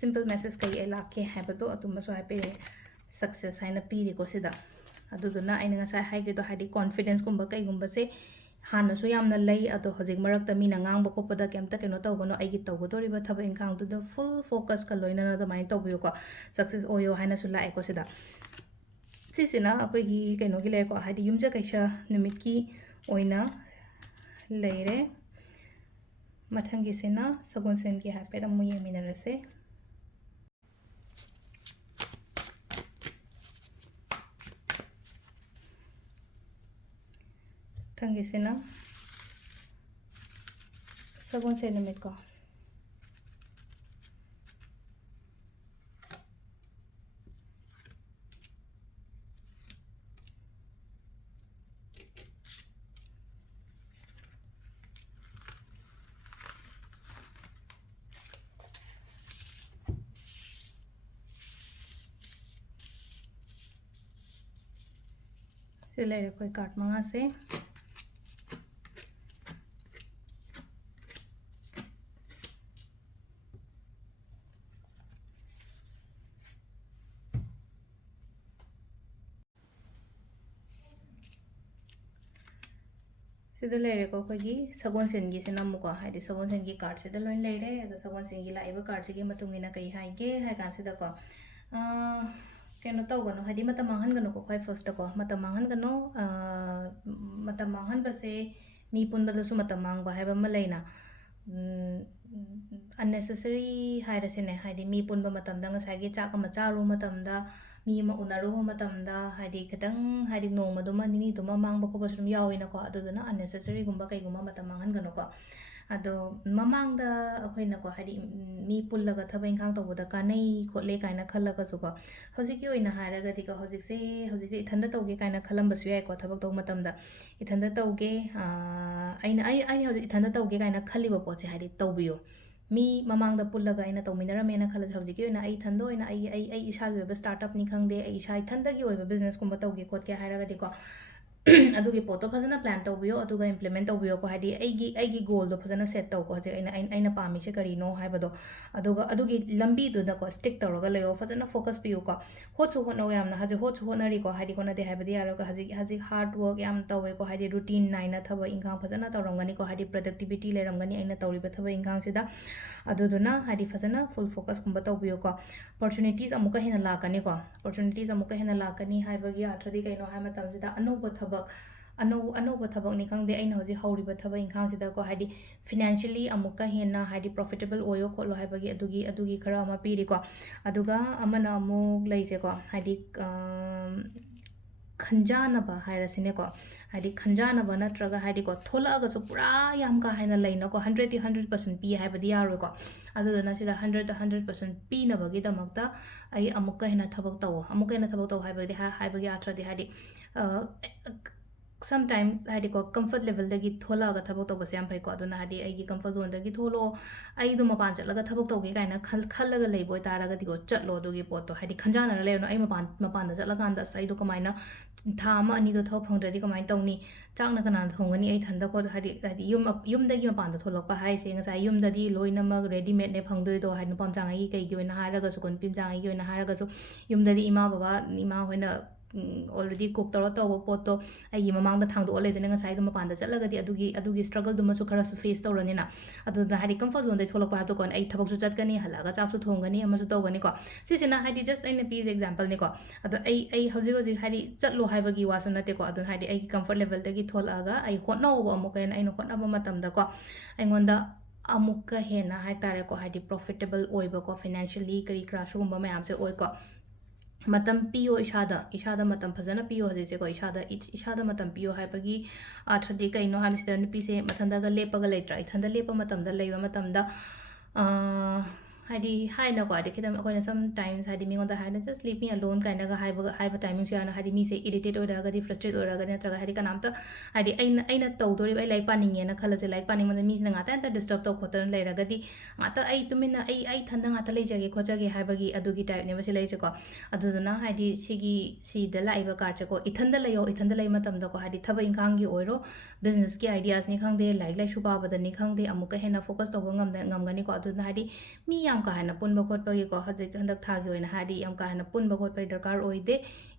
ꯁꯤꯝꯄꯜ ꯃꯦꯁꯦꯖ ꯀꯩ ꯂꯥꯛꯀꯦ ꯍꯥꯏꯕꯗꯣ ꯑꯗꯨꯃꯁꯨ ꯍꯥꯏꯐꯦꯠ ꯁꯛꯁꯦꯁ ꯍꯥꯏꯅ ꯄꯤꯔꯤꯀꯣ ꯁꯤꯗ ꯑꯗꯨꯗꯨꯅ ꯑꯩꯅ ꯉꯁꯥꯏ ꯍꯥꯏꯈꯤꯕꯗꯣ ꯍꯥꯏꯗꯤ ꯀꯣꯟꯐꯤꯗꯦꯟꯁꯀꯨꯝꯕ ꯀꯩꯒꯨꯝꯕꯁꯦ ꯍꯥꯟꯅꯁꯨ ꯌꯥꯝꯅ ꯂꯩ ꯑꯗꯣ ꯍꯧꯖꯤꯛ ꯃꯔꯛꯇ ꯃꯤꯅ ꯉꯥꯡꯕ ꯈꯣꯠꯄꯗ ꯀꯩꯝꯇ ꯀꯩꯅꯣ ꯇꯧꯒꯅꯣ ꯑꯩꯒꯤ ꯇꯧꯒꯗꯧꯔꯤꯕ ꯊꯕꯛ ꯏꯪꯈꯥꯡꯗꯨꯗ ꯐꯨꯜ ꯐꯣꯀꯁꯀ ꯂꯣꯏꯅꯅ ꯑꯗꯨꯃꯥꯏꯅ ꯇꯧꯕꯤꯌꯨꯀꯣ ꯁꯛꯁꯦꯁ ꯑꯣꯏꯌꯣ ꯍꯥꯏꯅꯁꯨ ꯂꯥꯛꯑꯦꯀꯣ ꯁꯤꯗ ꯁꯤꯁꯤꯅ ꯑꯩꯈꯣꯏꯒꯤ ꯀꯩꯅꯣꯒꯤ ꯂꯩꯔꯦꯀꯣ ꯍꯥꯏꯗꯤ ꯌꯨꯝꯖꯀꯩꯁ ꯅꯨꯃꯤꯠꯀꯤ ꯑꯣꯏꯅ ꯂꯩꯔꯦ ꯃꯊꯪꯒꯤꯁꯤꯅ ꯁꯒꯣꯜꯁꯦꯟꯒꯤ ꯍꯥꯏꯐꯦꯠ ꯑꯃꯨꯛ ꯌꯦꯡꯃꯤꯟꯅꯔꯁꯦ ꯃꯊꯪꯒꯤꯁꯤꯅ ꯁꯒꯣꯜꯁꯦꯟ ꯅꯨꯃꯤꯠꯀꯣ ꯁꯤ ꯂꯩꯔꯦ ꯑꯩꯈꯣꯏ ꯀꯥꯔꯠ ꯃꯉꯥꯁꯦ ꯁꯤꯗ ꯂꯩꯔꯦꯀꯣ ꯑꯩꯈꯣꯏꯒꯤ ꯁꯒꯣꯜꯁꯦꯟꯒꯤꯁꯤꯅ ꯑꯃꯨꯛꯀꯣ ꯍꯥꯏꯗꯤ ꯁꯒꯣꯜꯁꯦꯟꯒꯤ ꯀꯥꯔꯠꯁꯤꯗ ꯂꯣꯏꯅ ꯂꯩꯔꯦ ꯑꯗꯣ ꯁꯒꯣꯜꯁꯦꯟꯒꯤ ꯂꯥꯛꯏꯕ ꯀꯥꯔꯠꯁꯤꯒꯤ ꯃꯇꯨꯡ ꯏꯟꯅ ꯀꯩ ꯍꯥꯏꯒꯦ ꯍꯥꯏ ꯀꯥꯟꯁꯤꯗꯀꯣ ꯀꯩꯅꯣ ꯇꯧꯒꯅꯣ ꯍꯥꯏꯗꯤ ꯃꯇꯝ ꯃꯥꯡꯍꯟꯒꯅꯨꯀꯣ ꯈ꯭ꯋꯥꯏ ꯐꯥꯔꯁꯇꯀꯣ ꯃꯇꯝ ꯃꯥꯡꯍꯟꯒꯅꯣ ꯃꯇꯝ ꯃꯥꯡꯍꯟꯕꯁꯦ ꯃꯤ ꯄꯨꯟꯕꯗꯁꯨ ꯃꯇꯝ ꯃꯥꯡꯕ ꯍꯥꯏꯕ ꯑꯃ ꯂꯩꯅ unnecessary ꯍꯥꯏꯔꯁꯤꯅꯦ ꯍꯥꯏꯗꯤ ꯃꯤ ꯄꯨꯟꯕ ꯃꯇꯝꯗ ꯉꯁꯥꯏꯒꯤ ꯆꯥꯛ ꯑꯃ ꯆꯥꯔꯨꯕ ꯃꯇꯝꯗ ꯃꯤ ꯑꯃ ꯎꯅꯔꯨꯕ ꯃꯇꯝꯗ ꯍꯥꯏꯗꯤ ꯈꯤꯇꯪ ꯍꯥꯏꯗꯤ ꯅꯣꯡꯃꯗꯨꯃ ꯅꯤꯅꯤꯗꯨꯃ ꯃꯥꯡꯕ ꯈꯣꯠꯄꯁꯨ ꯑꯗꯨꯝ ꯌꯥꯎꯋꯤꯅꯀꯣ ꯑꯗꯨꯗꯨꯅ unnecessaryꯒꯨꯝꯕ ꯀꯩꯒꯨꯝꯕ ꯃꯇꯝ ꯃꯥꯡꯍꯟꯒꯅꯨꯀꯣ ꯑꯗꯣ ꯃꯃꯥꯡꯗ ꯑꯩꯈꯣꯏꯅꯀꯣ ꯍꯥꯏꯗꯤ ꯃꯤ ꯄꯨꯜꯂꯒ ꯊꯕꯛ ꯏꯪꯈꯥꯡ ꯇꯧꯕꯗ ꯀꯥꯟꯅꯩ ꯈꯣꯠꯂꯦ ꯀꯥꯏꯅ ꯈꯜꯂꯒꯁꯨꯀꯣ ꯍꯧꯖꯤꯛꯀꯤ ꯑꯣꯏꯅ ꯍꯥꯏꯔꯒꯗꯤꯀꯣ ꯍꯧꯖꯤꯛꯁꯦ ꯏꯊꯟꯗ ꯇꯧꯒꯦ ꯀꯥꯏꯅ ꯈꯜꯂꯝꯕꯁꯨ ꯌꯥꯏꯀꯣ ꯊꯕꯛ ꯇꯧꯕ ꯃꯇꯝꯗ ꯏꯊꯟꯗ ꯇꯧꯒꯦ ꯑꯩ ꯍꯧꯖꯤꯛ ꯏꯊꯟꯗ ꯇꯧꯒꯦ ꯀꯥꯏꯅ ꯈꯜꯂꯤꯕ ꯄꯣꯠꯁꯦ ꯍꯥꯏꯗꯤ ꯇꯧꯕꯤꯌꯣ ꯃꯤ ꯃꯃꯥꯡꯗ ꯄꯨꯜꯂꯒ ꯑꯩꯅ ꯇꯧꯃꯤꯟꯅꯔꯝꯃꯦꯅ ꯈꯜꯂꯁꯦ ꯍꯧꯖꯤꯛꯀꯤ ꯑꯣꯏꯅ ꯑꯩ ꯏꯊꯟꯗ ꯑꯣꯏꯅ ꯑꯩ ꯏꯁꯥꯒꯤ ꯑꯣꯏꯕ ꯁ꯭ꯇꯥꯔꯠꯑꯞꯅꯤ ꯈꯪꯗꯦ ꯑꯩ ꯏꯁꯥ ꯏꯊꯟꯗꯒꯤ ꯑꯣꯏꯕ ꯕꯤꯖꯅꯦꯁꯀꯨꯝꯕ ꯇꯧꯒꯦ ꯈꯣꯠꯀꯦ ꯍꯥꯏꯔꯒꯗꯤꯀꯣ ꯑꯗꯨꯒꯤ ꯄꯣꯠꯇꯣ ꯐꯖꯅ ꯄ꯭ꯂꯥꯟ ꯇꯧꯕꯤꯌꯣ ꯑꯗꯨꯒ ꯏꯝꯄ꯭ꯂꯤꯃꯦꯟ ꯇꯧꯕꯤꯌꯣꯀꯣ ꯍꯥꯏꯗꯤ ꯑꯩꯒꯤ ꯒꯣꯜꯗꯣ ꯐꯖꯅ ꯁꯦꯠ ꯇꯧꯀꯣ ꯍꯧꯖꯤꯛ ꯑꯩꯅ ꯄꯥꯝꯃꯤꯁꯦ ꯀꯔꯤꯅೋ ꯍꯥꯏꯕꯗꯣ ꯑꯗꯨꯒ ꯑꯗꯨꯒꯤ ꯂꯝꯕꯤꯗꯨꯗꯀꯣ ꯁ꯭ꯇꯤꯛ ꯇꯧꯔꯒ ꯂꯩꯌꯣ ꯐꯖꯅ ꯐꯣꯀꯁ ꯄꯤꯌꯨꯀꯣ ꯍꯣꯠꯁꯨ ꯍꯣꯠꯅꯧ ꯌꯥꯝꯅ ꯍꯧꯖꯤꯛ ꯍꯣꯠꯁꯨ ꯍꯣꯠꯅꯔꯤꯀꯣ ꯍꯥꯏꯗꯤ ꯍꯣꯠꯅꯗꯦ ꯍꯥꯏꯕꯗꯤ ꯌꯥꯔꯣꯏꯀꯣ ꯍꯧꯖꯤꯛ ꯍꯥꯔꯠ ꯋꯔꯛ ꯌꯥꯝ ꯇꯧꯋꯦꯀꯣ ꯍꯥꯏꯗꯤ ꯔꯨꯇꯤꯟ ꯅꯥꯏꯅ ꯊꯕꯛ ꯏꯪꯈꯥꯡ ꯐꯖꯅ ꯇꯧꯔꯝꯒꯅꯤꯀꯣ ꯍꯥꯏꯗꯤ ꯄ꯭ꯔꯗꯛꯇꯤꯕꯤꯇꯤ ꯂꯩꯔꯝꯒꯅꯤ ꯑꯩꯅ ꯇꯧꯔꯤꯕ ꯊꯕꯛ ꯏꯪꯈꯥꯡꯁꯤꯗ ꯑꯗꯨꯗꯨꯅ ꯍꯥꯏꯗꯤ ꯐꯖꯅ ꯐꯨꯜ ꯐꯣꯀꯁꯀꯨꯝꯕ ꯇꯧꯕꯤꯌꯨꯀꯣ ꯑꯣꯄꯣꯔꯆꯨꯅꯤꯇꯤꯁ ꯑꯃꯨꯛꯀ ꯍꯦꯟꯅ ꯂꯥꯛꯀꯅꯤꯀꯣ ꯑꯣꯄꯣꯔꯆꯨꯅꯤꯇꯤꯁ ꯑꯃꯨꯛꯀ ꯍꯦꯟꯅ ꯂꯥꯛꯀꯅꯤ ꯍꯥꯏꯕꯒꯤ ꯑꯥꯔꯊꯗꯤ ꯀꯩꯅꯣ ꯍꯥꯏꯕ ꯃꯇꯝꯁꯤꯗ ꯑꯅꯧꯕ ꯊꯕꯛ ꯑꯅꯧꯕ ꯊꯕꯛꯅꯤ ꯈꯪꯗꯦ ꯑꯩꯅ ꯍꯧꯖꯤꯛ ꯍꯧꯔꯤꯕ ꯊꯕꯛ ꯏꯪꯈꯥꯡꯁꯤꯗꯀꯣ ꯍꯥꯏꯗꯤ ꯐꯤꯅꯥꯟꯁꯤꯌꯦꯂꯤ ꯑꯃꯨꯛꯀ ꯍꯦꯟꯅ ꯍꯥꯏꯗꯤ ꯄ꯭ꯔꯣꯐꯤꯇꯦꯕꯜ ꯑꯣꯏꯌꯣ ꯈꯣꯠꯂꯣ ꯍꯥꯏꯕꯒꯤ ꯑꯗꯨꯒꯤ ꯈꯔ ꯑꯃ ꯄꯤꯔꯤꯀꯣ ꯑꯗꯨꯒ ꯑꯃꯅ ꯑꯃꯨꯛ ꯂꯩꯁꯦꯀꯣ ꯍꯥꯏꯗꯤ ꯈꯟꯖꯥꯟꯅꯕ ꯍꯥꯏꯔꯁꯤꯅꯦꯀꯣ ꯍꯥꯏꯗꯤ ꯈꯟꯖꯥꯟꯅꯕ ꯅꯠꯇ꯭ꯔꯒ ꯍꯥꯏꯗꯤꯀꯣ ꯊꯣꯛꯂꯛꯑꯒꯁꯨ ꯄꯨꯔꯥ ꯌꯥꯝ ꯀꯥ ꯍꯦꯟꯅ ꯂꯩꯅꯀꯣ 100% ꯄꯤ ꯍꯥꯏꯕꯗꯤ ꯌꯥꯔꯣꯏꯀꯣ ꯑꯗꯨꯗꯨꯅ ꯁꯤꯗ 100% ꯄꯤꯅꯕꯒꯤꯗꯃꯛꯇ ꯑꯩ ꯑꯃꯨꯛꯀ ꯍꯦꯟꯅ ꯊꯕꯛ ꯇꯧꯋꯣ ꯑꯃꯨꯛꯀ ꯍꯦꯟꯅ ꯊꯕꯛ ꯇꯧ ꯍꯥꯏꯕꯒꯤ ꯑꯥꯊ꯭ꯔꯗꯤ ꯍꯥꯏꯗꯤ ꯁꯝꯇꯥꯏꯝꯁ ꯍꯥꯏꯗꯤꯀꯣ ꯀꯝꯐꯔꯠ ꯂꯦꯚꯦꯜꯗꯒꯤ ꯊꯣꯛꯂꯛꯑꯒ ꯊꯕꯛ ꯇꯧꯕꯁꯦ ꯌꯥꯝ ꯐꯩꯀꯣ ꯑꯗꯨꯅ ꯍꯥꯏꯗꯤ ꯑꯩꯒꯤ ꯀꯝꯐꯔꯠ ꯖꯣꯟꯗꯒꯤ ꯊꯣꯛꯂꯛꯑꯣ ꯑꯩꯗꯣ ꯃꯄꯥꯟ ꯆꯠꯂꯒ ꯊꯕꯛ ꯇꯧꯒꯦ ꯀꯥꯏꯅ ꯈꯜꯂꯒ ꯂꯩꯕ ꯑꯣꯏꯇꯥꯔꯒꯗꯤꯀꯣ ꯆꯠꯂꯣ ꯑꯗꯨꯒꯤ ꯄꯣꯠꯇꯣ ꯍꯥꯏꯗꯤ ꯈꯟꯖꯥꯟꯅꯔ ꯂꯩꯔꯅꯣ ꯑꯩ ꯃꯄꯥꯟꯗ ꯆꯠꯂꯀꯥꯟꯗ ꯑꯁ ꯑꯩꯗꯣ ꯀꯃꯥꯏꯅ ꯊꯥ ꯑꯃ ꯑꯅꯤꯗꯣ ꯊꯕꯛ ꯐꯪꯗ꯭ꯔꯗꯤ ꯀꯃꯥꯏꯅ ꯇꯧꯅꯤ ꯆꯥꯛꯅ ꯀꯅꯥꯅ ꯊꯣꯡꯒꯅꯤ ꯑꯩ ꯊꯟꯗ ꯍꯥꯏꯗꯤ ꯌꯨꯝꯗꯒꯤ ꯃꯄꯥꯟꯗ ꯊꯣꯛꯂꯛꯄ ꯍꯥꯏꯁꯦ ꯉꯁꯥꯏ ꯌꯨꯝꯗꯗꯤ ꯂꯣꯏꯅꯃꯛ ꯔꯦꯗꯤꯃꯦꯗꯅꯦ ꯐꯪꯗꯣꯏꯗꯣ ꯍꯥꯏꯗꯤ ꯅꯨꯄꯥꯃꯆꯥꯉꯩꯒꯤ ꯀꯩꯒꯤ ꯑꯣꯏꯅ ꯍꯥꯏꯔꯒꯁꯨ ꯀꯣ ꯅꯨꯄꯤꯃꯆꯥꯉꯩꯒꯤ ꯑꯣꯏꯅ ꯍꯥꯏꯔꯒꯁꯨ ꯌꯨꯝꯗꯗꯤ ꯏꯃꯥ ꯕꯕꯥ ꯏꯃꯥ ꯍꯣꯏꯅ ꯑꯣꯜꯔꯦꯗꯤ ꯀꯨꯛ ꯇꯧꯔ ꯇꯧꯕ ꯄꯣꯠꯇꯣ ꯑꯩꯒꯤ ꯃꯃꯥꯡꯗ ꯊꯥꯡꯗꯣꯛꯑ ꯂꯩꯗꯣꯏꯅꯦ ꯉꯁꯥꯏꯗꯣ ꯃꯄꯥꯟꯗ ꯆꯠꯂꯒꯗꯤ ꯑꯗꯨꯒꯤ ꯁ꯭ꯇ꯭ꯔꯒꯜꯗꯨꯃꯁꯨ ꯈꯔꯁꯨ ꯐꯦꯁ ꯇꯧꯔꯅꯤꯅ ꯑꯗꯨꯗ ꯍꯥꯏꯗꯤ ꯀꯝꯐꯣꯔꯠ ꯖꯣꯟꯗꯩ ꯊꯣꯛꯂꯛꯄ ꯍꯥꯏꯕꯗꯣ ꯀꯣ ꯑꯩ ꯊꯕꯛꯁꯨ ꯆꯠꯀꯅꯤ ꯍꯜꯂꯛꯑꯒ ꯆꯥꯛꯁꯨ ꯊꯣꯡꯒꯅꯤ ꯑꯃꯁꯨ ꯇꯧꯒꯅꯤꯀꯣ ꯁꯤꯁꯤꯅ ꯍꯥꯏꯗꯤ ꯖꯁ ꯑꯩꯅ ꯄꯤꯔꯤꯁꯦ ꯑꯦꯛꯖꯥꯝꯄꯜꯅꯤꯀꯣ ꯑꯗꯣ ꯑꯩ ꯍꯧꯖꯤꯛ ꯍꯥꯏꯗꯤ ꯆꯠꯂꯣ ꯍꯥꯏꯕꯒꯤ ꯋꯥꯁꯨ ꯅꯠꯇꯦꯀꯣ ꯑꯗꯨꯅ ꯍꯥꯏꯗꯤ ꯑꯩꯒꯤ ꯀꯝꯐꯣꯔꯠ ꯂꯦꯚꯦꯜꯗꯒꯤ ꯊꯣꯛꯂꯛꯑꯒ ꯑꯩ ꯍꯣꯠꯅꯧꯕ ꯑꯃꯨꯛꯀ ꯍꯦꯟꯅ ꯑꯩꯅ ꯍꯣꯠꯅꯕ ꯃꯇꯝꯗꯀꯣ ꯑꯩꯉꯣꯟꯗ ꯑꯃꯨꯛꯀ ꯍꯦꯟꯅ ꯍꯥꯏꯇꯥꯔꯦꯀꯣ ꯍꯥꯏꯗꯤ ꯄ꯭ꯔꯣꯐꯤꯇꯦꯕꯜ ꯑꯣꯏꯕꯀꯣ ꯐꯤꯅꯥꯟꯁꯤꯌꯦꯜꯂꯤ ꯀꯔꯤ ꯀꯔꯥ ꯁꯤꯒꯨꯝꯕ ꯃꯌꯥꯝꯁꯦ ꯑꯣꯏꯀꯣ ꯃꯇꯝ ꯄꯤꯌꯣ ꯏꯁꯥꯗ ꯃꯇꯝ ꯐꯖꯅ ꯄꯤꯌꯣ ꯍꯧꯖꯤꯛꯁꯦꯀꯣ ꯏꯁꯥꯗ ꯃꯇꯝ ꯄꯤꯌꯣ ꯍꯥꯏꯕꯒꯤ ꯑꯥꯔꯊꯗꯤ ꯀꯩꯅꯣ ꯍꯥꯏꯕꯁꯤꯗ ꯅꯨꯄꯤꯁꯦ ꯃꯊꯟꯇꯒ ꯂꯦꯞꯄꯒ ꯂꯩꯇ꯭ꯔꯥ ꯏꯊꯟꯗ ꯂꯦꯞꯄ ꯃꯇꯝꯗ ꯂꯩꯕ ꯃꯇꯝꯗ ꯍꯥꯏꯗꯤ ꯍꯥꯏꯅꯀꯣ ꯍꯥꯏꯗꯤ ꯈꯤꯇꯪ ꯑꯩꯈꯣꯏꯅ ꯁꯝ ꯇꯥꯏꯝꯁ ꯍꯥꯏꯗꯤ ꯃꯤꯉꯣꯟꯗ ꯍꯥꯏꯅ ꯖꯁ ꯂꯤꯞ ꯃꯤ ꯑꯂꯣꯟ ꯀꯥꯏꯅꯒ ꯍꯥꯏꯕ ꯇꯥꯏꯃꯤꯡꯁꯨ ꯌꯥꯎꯅ ꯍꯥꯏꯗꯤ ꯃꯤꯁꯦ ꯏꯔꯤꯇꯦꯠ ꯑꯣꯏꯔꯒꯗꯤ ꯐ꯭ꯔꯁꯇ꯭ꯔꯦꯠ ꯑꯣꯏꯔꯒꯗꯤ ꯅꯠꯇ꯭ꯔꯒ ꯍꯥꯏꯗꯤ ꯀꯅꯥꯝꯇ ꯍꯥꯏꯗꯤ ꯑꯩꯅ ꯇꯧꯗꯣꯔꯤꯕ ꯑꯩ ꯂꯥꯏꯔꯤꯛ ꯄꯥꯅꯤꯡꯉꯦꯅ ꯈꯜꯂꯁꯦ ꯂꯥꯏꯔꯤꯛ ꯄꯥꯅꯤꯡꯕꯗ ꯃꯤꯁꯤꯅ ꯉꯥꯛꯇ ꯗꯤꯁꯇꯔꯕ ꯇꯧ ꯈꯣꯠꯇꯅ ꯂꯩꯔꯒꯗꯤ ꯉꯥꯛꯇ ꯑꯩ ꯇꯨꯃꯤꯟꯅ ꯑꯩ ꯊꯟꯗ ꯉꯥꯛꯇ ꯂꯩꯖꯒꯦ ꯈꯣꯠꯆꯒꯦ ꯍꯥꯏꯕꯒꯤ ꯑꯗꯨꯒꯤ ꯇꯥꯏꯞꯅꯦꯕ ꯁꯤ ꯂꯩꯔꯤꯁꯦꯀꯣ ꯑꯗꯨꯗꯨꯅ ꯍꯥꯏꯗꯤ ꯁꯤꯗ ꯂꯥꯛꯏꯕ ꯀꯥꯔꯠꯁꯦꯀꯣ ꯏꯊꯟꯗ ꯂꯩꯌꯣ ꯏꯊꯟꯗ ꯂꯩꯕ ꯃꯇꯝꯗꯀꯣ ꯍꯥꯏꯗꯤ ꯊꯕꯛ ꯏꯪꯈꯥꯡꯒꯤ ꯑꯣꯏꯔꯣ ꯕꯤꯖꯤꯅꯦꯁꯀꯤ ꯑꯥꯏꯗꯤꯌꯥꯁꯅꯤ ꯈꯪꯗꯦ ꯂꯥꯏꯔꯤꯛ ꯂꯥꯏꯁꯨ ꯄꯥꯕꯗꯅꯤ ꯈꯪꯗꯦ ꯑꯃꯨꯛꯀ ꯍꯦꯟꯅ ꯐꯣꯀꯁ ꯇꯧꯕ ꯉꯝꯒꯅꯤꯀꯣ ꯑꯗꯨꯅ ꯍꯥꯏꯗꯤ ꯃꯤ ꯌꯥꯝ ꯀꯥ ꯍꯦꯟꯅ ꯄꯨꯟꯕ ꯈꯣꯠꯄꯒꯤꯀꯣ ꯍꯧꯖꯤꯛ ꯍꯟꯗꯛ ꯊꯥꯒꯤ ꯑꯣꯏꯅ ꯍꯥꯏꯗꯤ ꯌꯥꯝ ꯀꯥ ꯍꯦꯟꯅ ꯄꯨꯟꯕ ꯈꯣꯠꯄꯒꯤ ꯗꯔꯀꯥꯔ ꯑꯣꯏꯗꯦ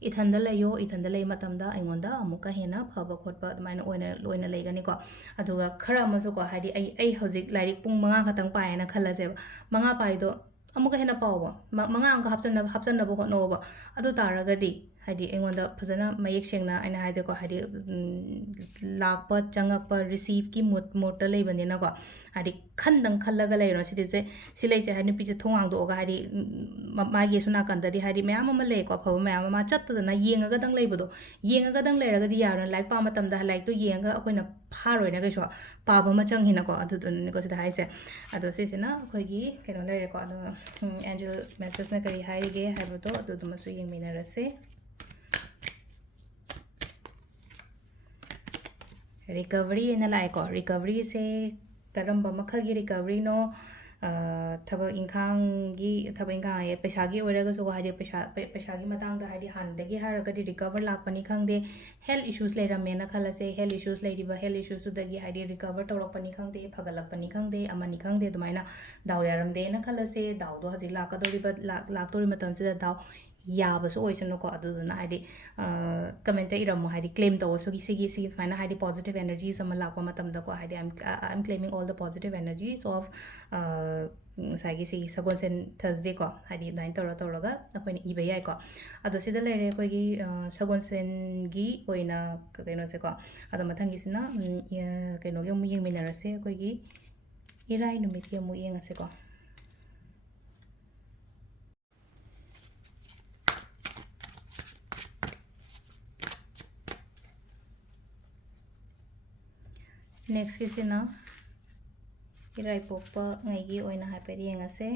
ꯏꯊꯟꯗ ꯂꯩꯌꯣ ꯏꯊꯟꯗ ꯂꯩꯕ ꯃꯇꯝꯗ ꯑꯩꯉꯣꯟꯗ ꯑꯃꯨꯛꯀ ꯍꯦꯟꯅ ꯐꯕ ꯈꯣꯠꯄ ꯑꯗꯨꯃꯥꯏꯅ ꯑꯣꯏꯅ ꯂꯩꯒꯅꯤꯀꯣ ꯑꯗꯨꯒ ꯈꯔ ꯑꯃꯁꯨꯀꯣ ꯍꯥꯏꯗꯤ ꯑꯩ ꯍꯧꯖꯤꯛ ꯂꯥꯏꯔꯤꯛ ꯄꯨꯡ 5 ꯈꯛꯇꯪ ꯄꯥꯏꯌꯦꯅ ꯈꯜꯂꯁꯦꯕ 5 ꯄꯥꯏꯗꯣ ꯑꯃꯨꯛꯀ ꯍꯦꯟꯅ ꯄꯥꯎꯕ 5 ꯑꯃꯨꯛꯀ ꯍꯥꯞꯆꯟꯅꯕ ꯍꯣꯠꯅꯧꯕ ꯑꯗꯨ ꯇꯥꯔꯒꯗꯤ ꯍꯥꯏꯗꯤ ꯑꯩꯉꯣꯟꯗ ꯐꯖꯅ ꯃꯌꯦꯛ ꯁꯦꯡꯅ ꯑꯩꯅ ꯍꯥꯏꯗꯣꯀꯣ ꯍꯥꯏꯗꯤ ꯂꯥꯛꯄ ꯆꯪꯉꯛꯄ ꯔꯤꯁꯤꯞꯀꯤ ꯃꯣꯠꯇ ꯂꯩꯕꯅꯤꯅꯀꯣ ꯍꯥꯏꯗꯤ ꯈꯜꯂꯒ ꯂꯩꯔꯣ ꯁꯤꯗꯤꯁꯦ ꯁꯤ ꯂꯩꯁꯦ ꯍꯥꯏꯗꯤ ꯅꯨꯄꯤꯁꯦ ꯊꯣꯡ ꯍꯥꯡꯗꯣꯛꯑꯒ ꯍꯥꯏꯗꯤ ꯃꯥꯒꯤ ꯑꯁꯣꯝ ꯅꯥꯀꯟꯗꯗꯤ ꯍꯥꯏꯗꯤ ꯃꯌꯥꯝ ꯑꯃ ꯂꯩꯀꯣ ꯑꯐꯕ ꯃꯌꯥꯝ ꯑꯃ ꯆꯠꯇꯗꯅ ꯌꯦꯡꯉꯒꯗꯪ ꯂꯩꯕꯗꯣ ꯌꯦꯡꯉꯒꯗꯪ ꯂꯩꯔꯒꯗꯤ ꯌꯥꯔꯣꯏ ꯂꯥꯏꯔꯤꯛ ꯄꯥꯕ ꯃꯇꯝꯗ ꯂꯥꯏꯔꯤꯛꯇꯣ ꯌꯦꯡꯉꯒ ꯑꯩꯈꯣꯏꯅ ꯐꯥꯔꯣꯏꯅ ꯀꯩꯁꯨ ꯄꯥꯕ ꯑꯃ ꯆꯪꯉꯤꯅꯀꯣ ꯑꯗꯨꯗꯨꯅꯅꯦꯀꯣ ꯁꯤꯗ ꯍꯥꯏꯁꯦ ꯑꯗꯣ ꯁꯤꯁꯤꯅ ꯑꯩꯈꯣꯏꯒꯤ ꯀꯩꯅꯣ ꯂꯩꯔꯦꯀꯣ ꯑꯗꯣ ꯑꯦꯟꯖꯦꯜ ꯃꯦꯁꯦꯁꯅ ꯀꯔꯤ ꯍꯥꯏꯔꯤꯒꯦ ꯍꯥꯏꯕꯗꯣ ꯑꯗꯨꯗꯨꯃꯁꯨ ꯌꯦꯡꯃꯤꯟꯅꯔꯁꯦ ꯔꯤꯀꯕꯔꯤ ꯍꯥꯏꯅ ꯂꯥꯛꯑꯦꯀꯣ ꯔꯤꯀꯕꯔꯤꯁꯦ ꯀꯔꯝꯕ ꯃꯈꯜꯒꯤ ꯔꯤꯀꯕꯔꯤꯅꯣ ꯊꯕꯛ ꯏꯪꯈꯥꯡ ꯍꯥꯏꯌꯦ ꯄꯩꯁꯥꯒꯤ ꯑꯣꯏꯔꯒꯁꯨ ꯍꯥꯏꯗꯤ ꯄꯩꯁꯥꯒꯤ ꯃꯇꯥꯡꯗ ꯍꯥꯏꯗꯤ ꯍꯥꯟꯅꯗꯒꯤ ꯍꯥꯏꯔꯒꯗꯤ ꯔꯤꯀꯕꯔ ꯂꯥꯛꯄꯅꯤ ꯈꯪꯗꯦ ꯍꯦꯜꯊ ꯏꯁꯨꯁ ꯂꯩꯔꯝꯃꯦꯅ ꯈꯜꯂꯁꯦ ꯍꯦꯜꯊ ꯏꯁꯨꯁ ꯂꯩꯔꯤꯕ ꯍꯦꯜꯊ ꯏꯁꯨꯁꯇꯨꯗꯒꯤ ꯍꯥꯏꯗꯤ ꯔꯤꯀꯕꯔ ꯇꯧꯔꯛꯄꯅꯤ ꯈꯪꯗꯦ ꯐꯒꯠꯂꯛꯄꯅꯤ ꯈꯪꯗꯦ ꯑꯃꯅꯤ ꯈꯪꯗꯦ ꯑꯗꯨꯃꯥꯏꯅ ꯗꯥꯎ ꯌꯥꯔꯝꯗꯦꯅ ꯈꯜꯂꯁꯦ ꯗꯥꯎꯗꯣ ꯍꯧꯖꯤꯛ ꯂꯥꯛꯇꯧꯔꯤꯕ ꯃꯇꯝꯁꯤꯗ ꯗꯥꯎ ꯌꯥꯕꯁꯨ ꯑꯣꯏꯁꯅꯨꯀꯣ ꯑꯗꯨꯗꯨꯅ ꯍꯥꯏꯗꯤ ꯀꯃꯦꯟꯇ ꯏꯔꯝꯃꯣ ꯍꯥꯏꯗꯤ ꯀ꯭ꯂꯦꯝ ꯇꯧꯋꯣ ꯁꯤꯒꯤ ꯁꯨꯃꯥꯏꯅ ꯍꯥꯏꯗꯤ ꯄꯣꯖꯤꯇꯤቭ ꯑꯦꯅꯔꯖꯤꯁ ꯑꯃ ꯂꯥꯛꯄ ꯃꯇꯝꯗꯀꯣ ꯍꯥꯏꯗꯤ ꯑꯥꯏ M claiming all the ꯄꯣꯖꯤꯇꯤቭ ꯑꯦꯅꯔꯖꯤꯁ of ꯉꯁꯥꯏꯒꯤ ꯁꯤꯒꯤ ꯁꯒꯣꯜꯁꯦꯟ ꯊꯔꯁꯗꯦꯀꯣ ꯍꯥꯏꯗꯤ ꯑꯗꯨꯃꯥꯏꯅ ꯇꯧꯔꯒ ꯑꯩꯈꯣꯏꯅ ꯏꯕ ꯌꯥꯏꯀꯣ ꯑꯗꯣ ꯁꯤꯗ ꯂꯩꯔꯦ ꯑꯩꯈꯣꯏꯒꯤ ꯁꯒꯣꯜꯁꯦꯟꯒꯤ ꯑꯣꯏꯅ ꯀꯩꯅꯣꯁꯦꯀꯣ ꯑꯗꯣ ꯃꯊꯪꯒꯤꯁꯤꯅ ꯀꯩꯅꯣꯒꯤ ꯑꯃꯨꯛ ꯌꯦꯡꯃꯤꯟꯅꯔꯁꯦ ꯑꯩꯈꯣꯏꯒꯤ ꯏꯔꯥꯏ ꯅꯨꯃꯤꯠꯀꯤ ꯑꯃꯨꯛ ꯌꯦꯡꯉꯁꯦꯀꯣ ꯅꯦꯛꯁꯀꯤꯁꯤꯅ ꯏꯔꯥꯏꯄꯣꯛꯄ ꯉꯩꯒꯤ ꯑꯣꯏꯅ ꯍꯥꯏꯐꯦꯠ ꯌꯦꯡꯉꯁꯦ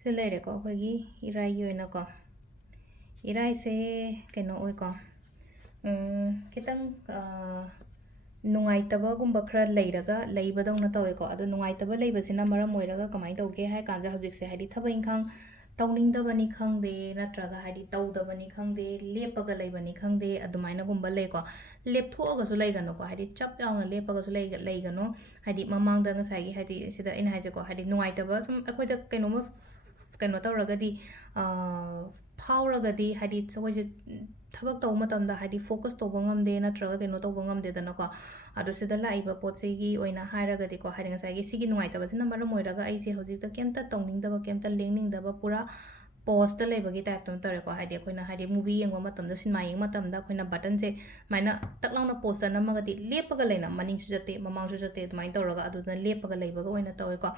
ꯁꯤ ꯂꯩꯔꯦꯀꯣ ꯑꯩꯈꯣꯏꯒꯤ ꯏꯔꯥꯏꯒꯤ ꯑꯣꯏꯅꯀꯣ ꯏꯔꯥꯏꯁꯦ ꯀꯩꯅꯣ ꯑꯣꯏꯀꯣ ꯈꯤꯇꯪ ꯅꯨꯡꯉꯥꯏꯇꯕꯒꯨꯝꯕ ꯈꯔ ꯂꯩꯕꯗꯧꯅ ꯇꯧꯋꯦꯀꯣ ꯑꯗꯣ ꯅꯨꯡꯉꯥꯏꯇꯕ ꯂꯩꯕꯁꯤꯅ ꯃꯔꯝ ꯑꯣꯏꯔꯒ ꯀꯃꯥꯏꯅ ꯇꯧꯒꯦ ꯍꯥꯏ ꯀꯥꯟꯗ ꯍꯧꯖꯤꯛꯁꯦ ꯍꯥꯏꯗꯤ ꯊꯕꯛ ꯏꯪꯈꯥꯡ ꯇꯧꯅꯤꯡꯗꯕꯅꯤ ꯈꯪꯗꯦ ꯅꯠꯇ꯭ꯔꯒ ꯍꯥꯏꯗꯤ ꯇꯧꯗꯕꯅꯤ ꯈꯪꯗꯦ ꯂꯦꯞꯄꯒ ꯂꯩꯕꯅꯤ ꯈꯪꯗꯦ ꯑꯗꯨꯃꯥꯏꯅꯒꯨꯝꯕ ꯂꯩꯀꯣ ꯂꯦꯞꯊꯣꯛꯑꯒꯁꯨ ꯂꯩꯒꯅꯨꯀꯣ ꯍꯥꯏꯗꯤ ꯆꯞ ꯌꯥꯎꯅ ꯂꯦꯞꯄꯒꯁꯨ ꯂꯩꯒꯅꯨ ꯍꯥꯏꯗꯤ ꯃꯃꯥꯡꯗ ꯉꯁꯥꯏꯒꯤ ꯍꯥꯏꯗꯤ ꯁꯤꯗ ꯑꯩꯅ ꯍꯥꯏꯁꯦꯀꯣ ꯍꯥꯏꯗꯤ ꯅꯨꯡꯉꯥꯏꯇꯕ ꯁꯨꯝ ꯑꯩꯈꯣꯏꯗ ꯀꯩꯅꯣꯝꯃ ꯀꯩꯅꯣ ꯇꯧꯔꯒꯗꯤ ꯐꯥꯎꯔꯒꯗꯤ ꯍꯥꯏꯗꯤ ꯑꯩꯈꯣꯏꯁꯦ ꯊꯕꯛ ꯇꯧꯕ ꯃꯇꯝꯗ ꯍꯥꯏꯗꯤ ꯐꯣꯀꯁ ꯇꯧꯕ ꯉꯝꯗꯦ ꯅꯠꯇ꯭ꯔꯒ ꯀꯩꯅꯣ ꯇꯧꯕ ꯉꯝꯗꯦꯗꯅꯀꯣ ꯑꯗꯣ ꯁꯤꯗ ꯂꯥꯛꯏꯕ ꯄꯣꯠꯁꯤꯒꯤ ꯑꯣꯏꯅ ꯍꯥꯏꯔꯒꯗꯤꯀꯣ ꯍꯥꯏꯗꯤ ꯉꯁꯥꯏꯒꯤ ꯁꯤꯒꯤ ꯅꯨꯡꯉꯥꯏꯇꯕꯁꯤꯅ ꯃꯔꯝ ꯑꯣꯏꯔꯒ ꯑꯩꯁꯦ ꯍꯧꯖꯤꯛꯇ ꯀꯩꯝꯇ ꯇꯧꯅꯤꯡꯗꯕ ꯀꯩꯝꯇ ꯂꯦꯡꯅꯤꯡꯗꯕ ꯄꯨꯔꯥ ꯄꯣꯁꯇ ꯂꯩꯕꯒꯤ ꯇꯥꯏꯞꯇ ꯑꯃ ꯇꯧꯔꯦꯀꯣ ꯍꯥꯏꯗꯤ ꯑꯩꯈꯣꯏꯅ ꯍꯥꯏꯗꯤ ꯃꯨꯚꯤ ꯌꯦꯡꯕ ꯃꯇꯝꯗ ꯁꯤꯅꯦꯃꯥ ꯌꯦꯡꯕ ꯃꯇꯝꯗ ꯑꯩꯈꯣꯏꯅ ꯕꯇꯟꯁꯦ ꯁꯨꯃꯥꯏꯅ ꯇꯛ ꯂꯥꯎꯅ ꯄꯣꯁꯇ ꯅꯝꯃꯒꯗꯤ ꯂꯦꯞꯄꯒ ꯂꯩꯅ ꯃꯅꯤꯡꯁꯨ ꯆꯠꯇꯦ ꯃꯃꯥꯡꯁꯨ ꯆꯠꯇꯦ ꯑꯗꯨꯃꯥꯏꯅ ꯇꯧꯔꯒ ꯑꯗꯨꯗ ꯂꯦꯞꯄꯒ ꯂꯩꯕꯒ ꯑꯣꯏꯅ ꯇꯧꯋꯦꯀꯣ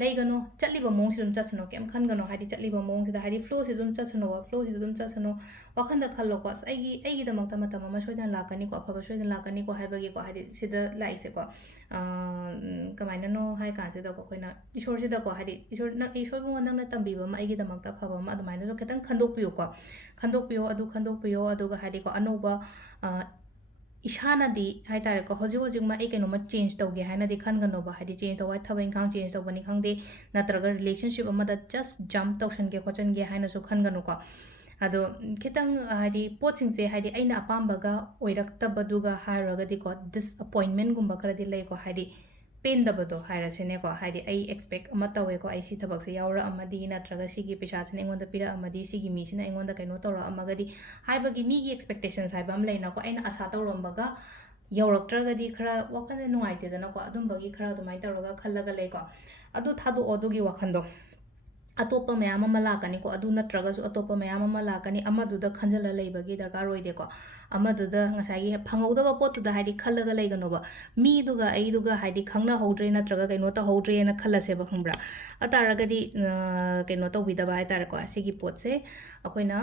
ꯂꯩꯒꯅꯣ ꯆꯠꯂꯤꯕ ꯃꯑꯣꯡꯁꯤ ꯑꯗꯨꯝ ꯆꯠꯁꯅꯣ ꯀꯩꯝ ꯈꯟꯒꯅꯣ ꯍꯥꯏꯗꯤ ꯆꯠꯂꯤꯕ ꯃꯑꯣꯡꯁꯤꯗ ꯍꯥꯏꯗꯤ ꯐ꯭ꯂꯣꯁꯤ ꯑꯗꯨꯝ ꯆꯠꯁꯅꯣꯕ ꯐ꯭ꯂꯣꯁꯤꯗ ꯑꯗꯨꯝ ꯆꯠꯁꯅꯣ ꯋꯥꯈꯟꯗ ꯈꯜꯂꯣꯀꯣ ꯑꯁ ꯑꯩꯒꯤꯗꯃꯛꯇ ꯃꯇꯝ ꯑꯃ ꯁꯣꯏꯗꯅ ꯂꯥꯛꯀꯅꯤꯀꯣ ꯑꯐꯕ ꯁꯣꯏꯗꯅ ꯂꯥꯛꯀꯅꯤꯀꯣ ꯍꯥꯏꯕꯒꯤꯀꯣ ꯍꯥꯏꯗꯤ ꯁꯤꯗ ꯂꯥꯛꯏꯁꯦꯀꯣ ꯀꯃꯥꯏꯅꯅꯣ ꯍꯥꯏ ꯀꯥꯟꯁꯤꯗꯀꯣ ꯑꯩꯈꯣꯏꯅ ꯏꯁꯣꯔꯁꯤꯗꯀꯣ ꯍꯥꯏꯗꯤ ꯏꯁꯣꯔꯕꯨ ꯅꯪꯅ ꯇꯝꯕꯤꯕ ꯑꯃ ꯑꯩꯒꯤꯗꯃꯛꯇ ꯑꯐꯕ ꯑꯃ ꯑꯗꯨꯃꯥꯏꯅꯁꯨ ꯈꯤꯇꯪ ꯈꯟꯗꯣꯛꯄꯤꯌꯨꯀꯣ ꯈꯟꯗꯣꯛꯄꯤꯌꯣ ꯑꯗꯨꯒ ꯍꯥꯏꯗꯤꯀꯣ ꯑꯅꯧꯕ ꯏꯁꯥꯅꯗꯤ ꯍꯥꯏꯇꯥꯔꯦꯀꯣ ꯍꯧꯖꯤꯛꯃꯛ ꯑꯩ ꯀꯩꯅꯣꯝꯃ ꯆꯦꯟꯖ ꯇꯧꯒꯦ ꯍꯥꯏꯅꯗꯤ ꯈꯟꯒꯅꯣꯕ ꯍꯥꯏꯗꯤ ꯆꯦꯟꯖ ꯇꯧꯕ ꯊꯕꯛ ꯏꯪꯈꯥꯡ ꯆꯦꯟꯖ ꯇꯧꯕꯅꯤ ꯈꯪꯗꯦ ꯅꯠꯇ꯭ꯔꯒ ꯔꯤꯂꯦꯁꯟꯁꯤꯞ ꯑꯃꯗ ꯖꯁ ꯖꯝꯞ ꯇꯧꯁꯟꯒꯦ ꯈꯣꯠꯆꯟꯒꯦ ꯍꯥꯏꯅꯁꯨ ꯈꯟꯒꯅꯨꯀꯣ ꯑꯗꯣ ꯈꯤꯇꯪ ꯍꯥꯏꯗꯤ ꯄꯣꯠꯁꯤꯡꯁꯦ ꯍꯥꯏꯗꯤ ꯑꯩꯅ ꯑꯄꯥꯝꯕꯒ ꯑꯣꯏꯔꯛꯇꯕꯗꯨꯒ ꯍꯥꯏꯔꯨꯔꯒꯗꯤꯀꯣ ꯗꯤꯁꯑꯄꯣꯏꯟꯃꯦꯟꯒꯨꯝꯕ ꯈꯔꯗꯤ ꯂꯩꯀꯣ ꯍꯥꯏꯗꯤ ꯄꯦꯟꯗꯕꯗꯣ ꯍꯥꯏꯔꯁꯤꯅꯦꯀꯣ ꯍꯥꯏꯗꯤ ꯑꯩ ꯑꯦꯛꯁꯄꯦꯛ ꯑꯃ ꯇꯧꯋꯦꯀꯣ ꯑꯩ ꯁꯤ ꯊꯕꯛꯁꯦ ꯌꯥꯎꯔꯛꯑꯃꯗꯤ ꯅꯠꯇ꯭ꯔꯒ ꯁꯤꯒꯤ ꯄꯩꯁꯥꯁꯤꯅ ꯑꯩꯉꯣꯟꯗ ꯄꯤꯔꯛꯑꯃꯗꯤ ꯁꯤꯒꯤ ꯃꯤꯁꯤꯅ ꯑꯩꯉꯣꯟꯗ ꯀꯩꯅꯣ ꯇꯧꯔꯛꯑꯃꯒꯗꯤ ꯍꯥꯏꯕꯒꯤ ꯃꯤꯒꯤ ꯑꯦꯛꯁꯄꯦꯛꯇꯦꯁꯟꯁ ꯍꯥꯏꯕ ꯑꯃ ꯂꯩꯅꯀꯣ ꯑꯩꯅ ꯑꯁꯥ ꯇꯧꯔꯝꯕꯒ ꯌꯧꯔꯛꯇ꯭ꯔꯒꯗꯤ ꯈꯔ ꯋꯥꯈꯜꯁꯦ ꯅꯨꯡꯉꯥꯏꯇꯦꯗꯅꯀꯣ ꯑꯗꯨꯝꯕꯒꯤ ꯈꯔ ꯑꯗꯨꯃꯥꯏꯅ ꯇꯧꯔꯒ ꯈꯜꯂꯒ ꯂꯩꯀꯣ ꯑꯗꯨ ꯊꯥꯗꯣꯛꯑꯣ ꯑꯗꯨꯒꯤ ꯋꯥꯈꯟꯗꯣ ꯑꯇꯣꯞꯄ ꯃꯌꯥꯝ ꯑꯃ ꯂꯥꯛꯀꯅꯤꯀꯣ ꯑꯗꯨ ꯅꯠꯇ꯭ꯔꯒꯁꯨ ꯑꯇꯣꯞꯄ ꯃꯌꯥꯝ ꯑꯃ ꯂꯥꯛꯀꯅꯤ ꯑꯃꯗꯨꯗ ꯈꯟꯖꯤꯜꯂ ꯂꯩꯕꯒꯤ ꯗꯔꯀꯥꯔ ꯑꯣꯏꯗꯦꯀꯣ ꯑꯃꯗꯨꯗ ꯉꯁꯥꯏꯒꯤ ꯐꯪꯍꯧꯗꯕ ꯄꯣꯠꯇꯨꯗ ꯍꯥꯏꯗꯤ ꯈꯜꯂꯒ ꯂꯩꯒꯅꯣꯕ ꯃꯤꯗꯨꯒ ꯑꯩꯗꯨꯒ ꯍꯥꯏꯗꯤ ꯈꯪꯅꯍꯧꯗ꯭ꯔꯦ ꯅꯠꯇ꯭ꯔꯒ ꯀꯩꯅꯣ ꯇꯧꯍꯧꯗ꯭ꯔꯦꯅ ꯈꯜꯂꯁꯦꯕ ꯈꯪꯕ꯭ꯔꯥ ꯑꯇꯥꯔꯒꯗꯤ ꯀꯩꯅꯣ ꯇꯧꯕꯤꯗꯕ ꯍꯥꯏꯇꯥꯔꯦꯀꯣ ꯁꯤꯒꯤ ꯄꯣꯠꯁꯦ ꯑꯩꯈꯣꯏꯅ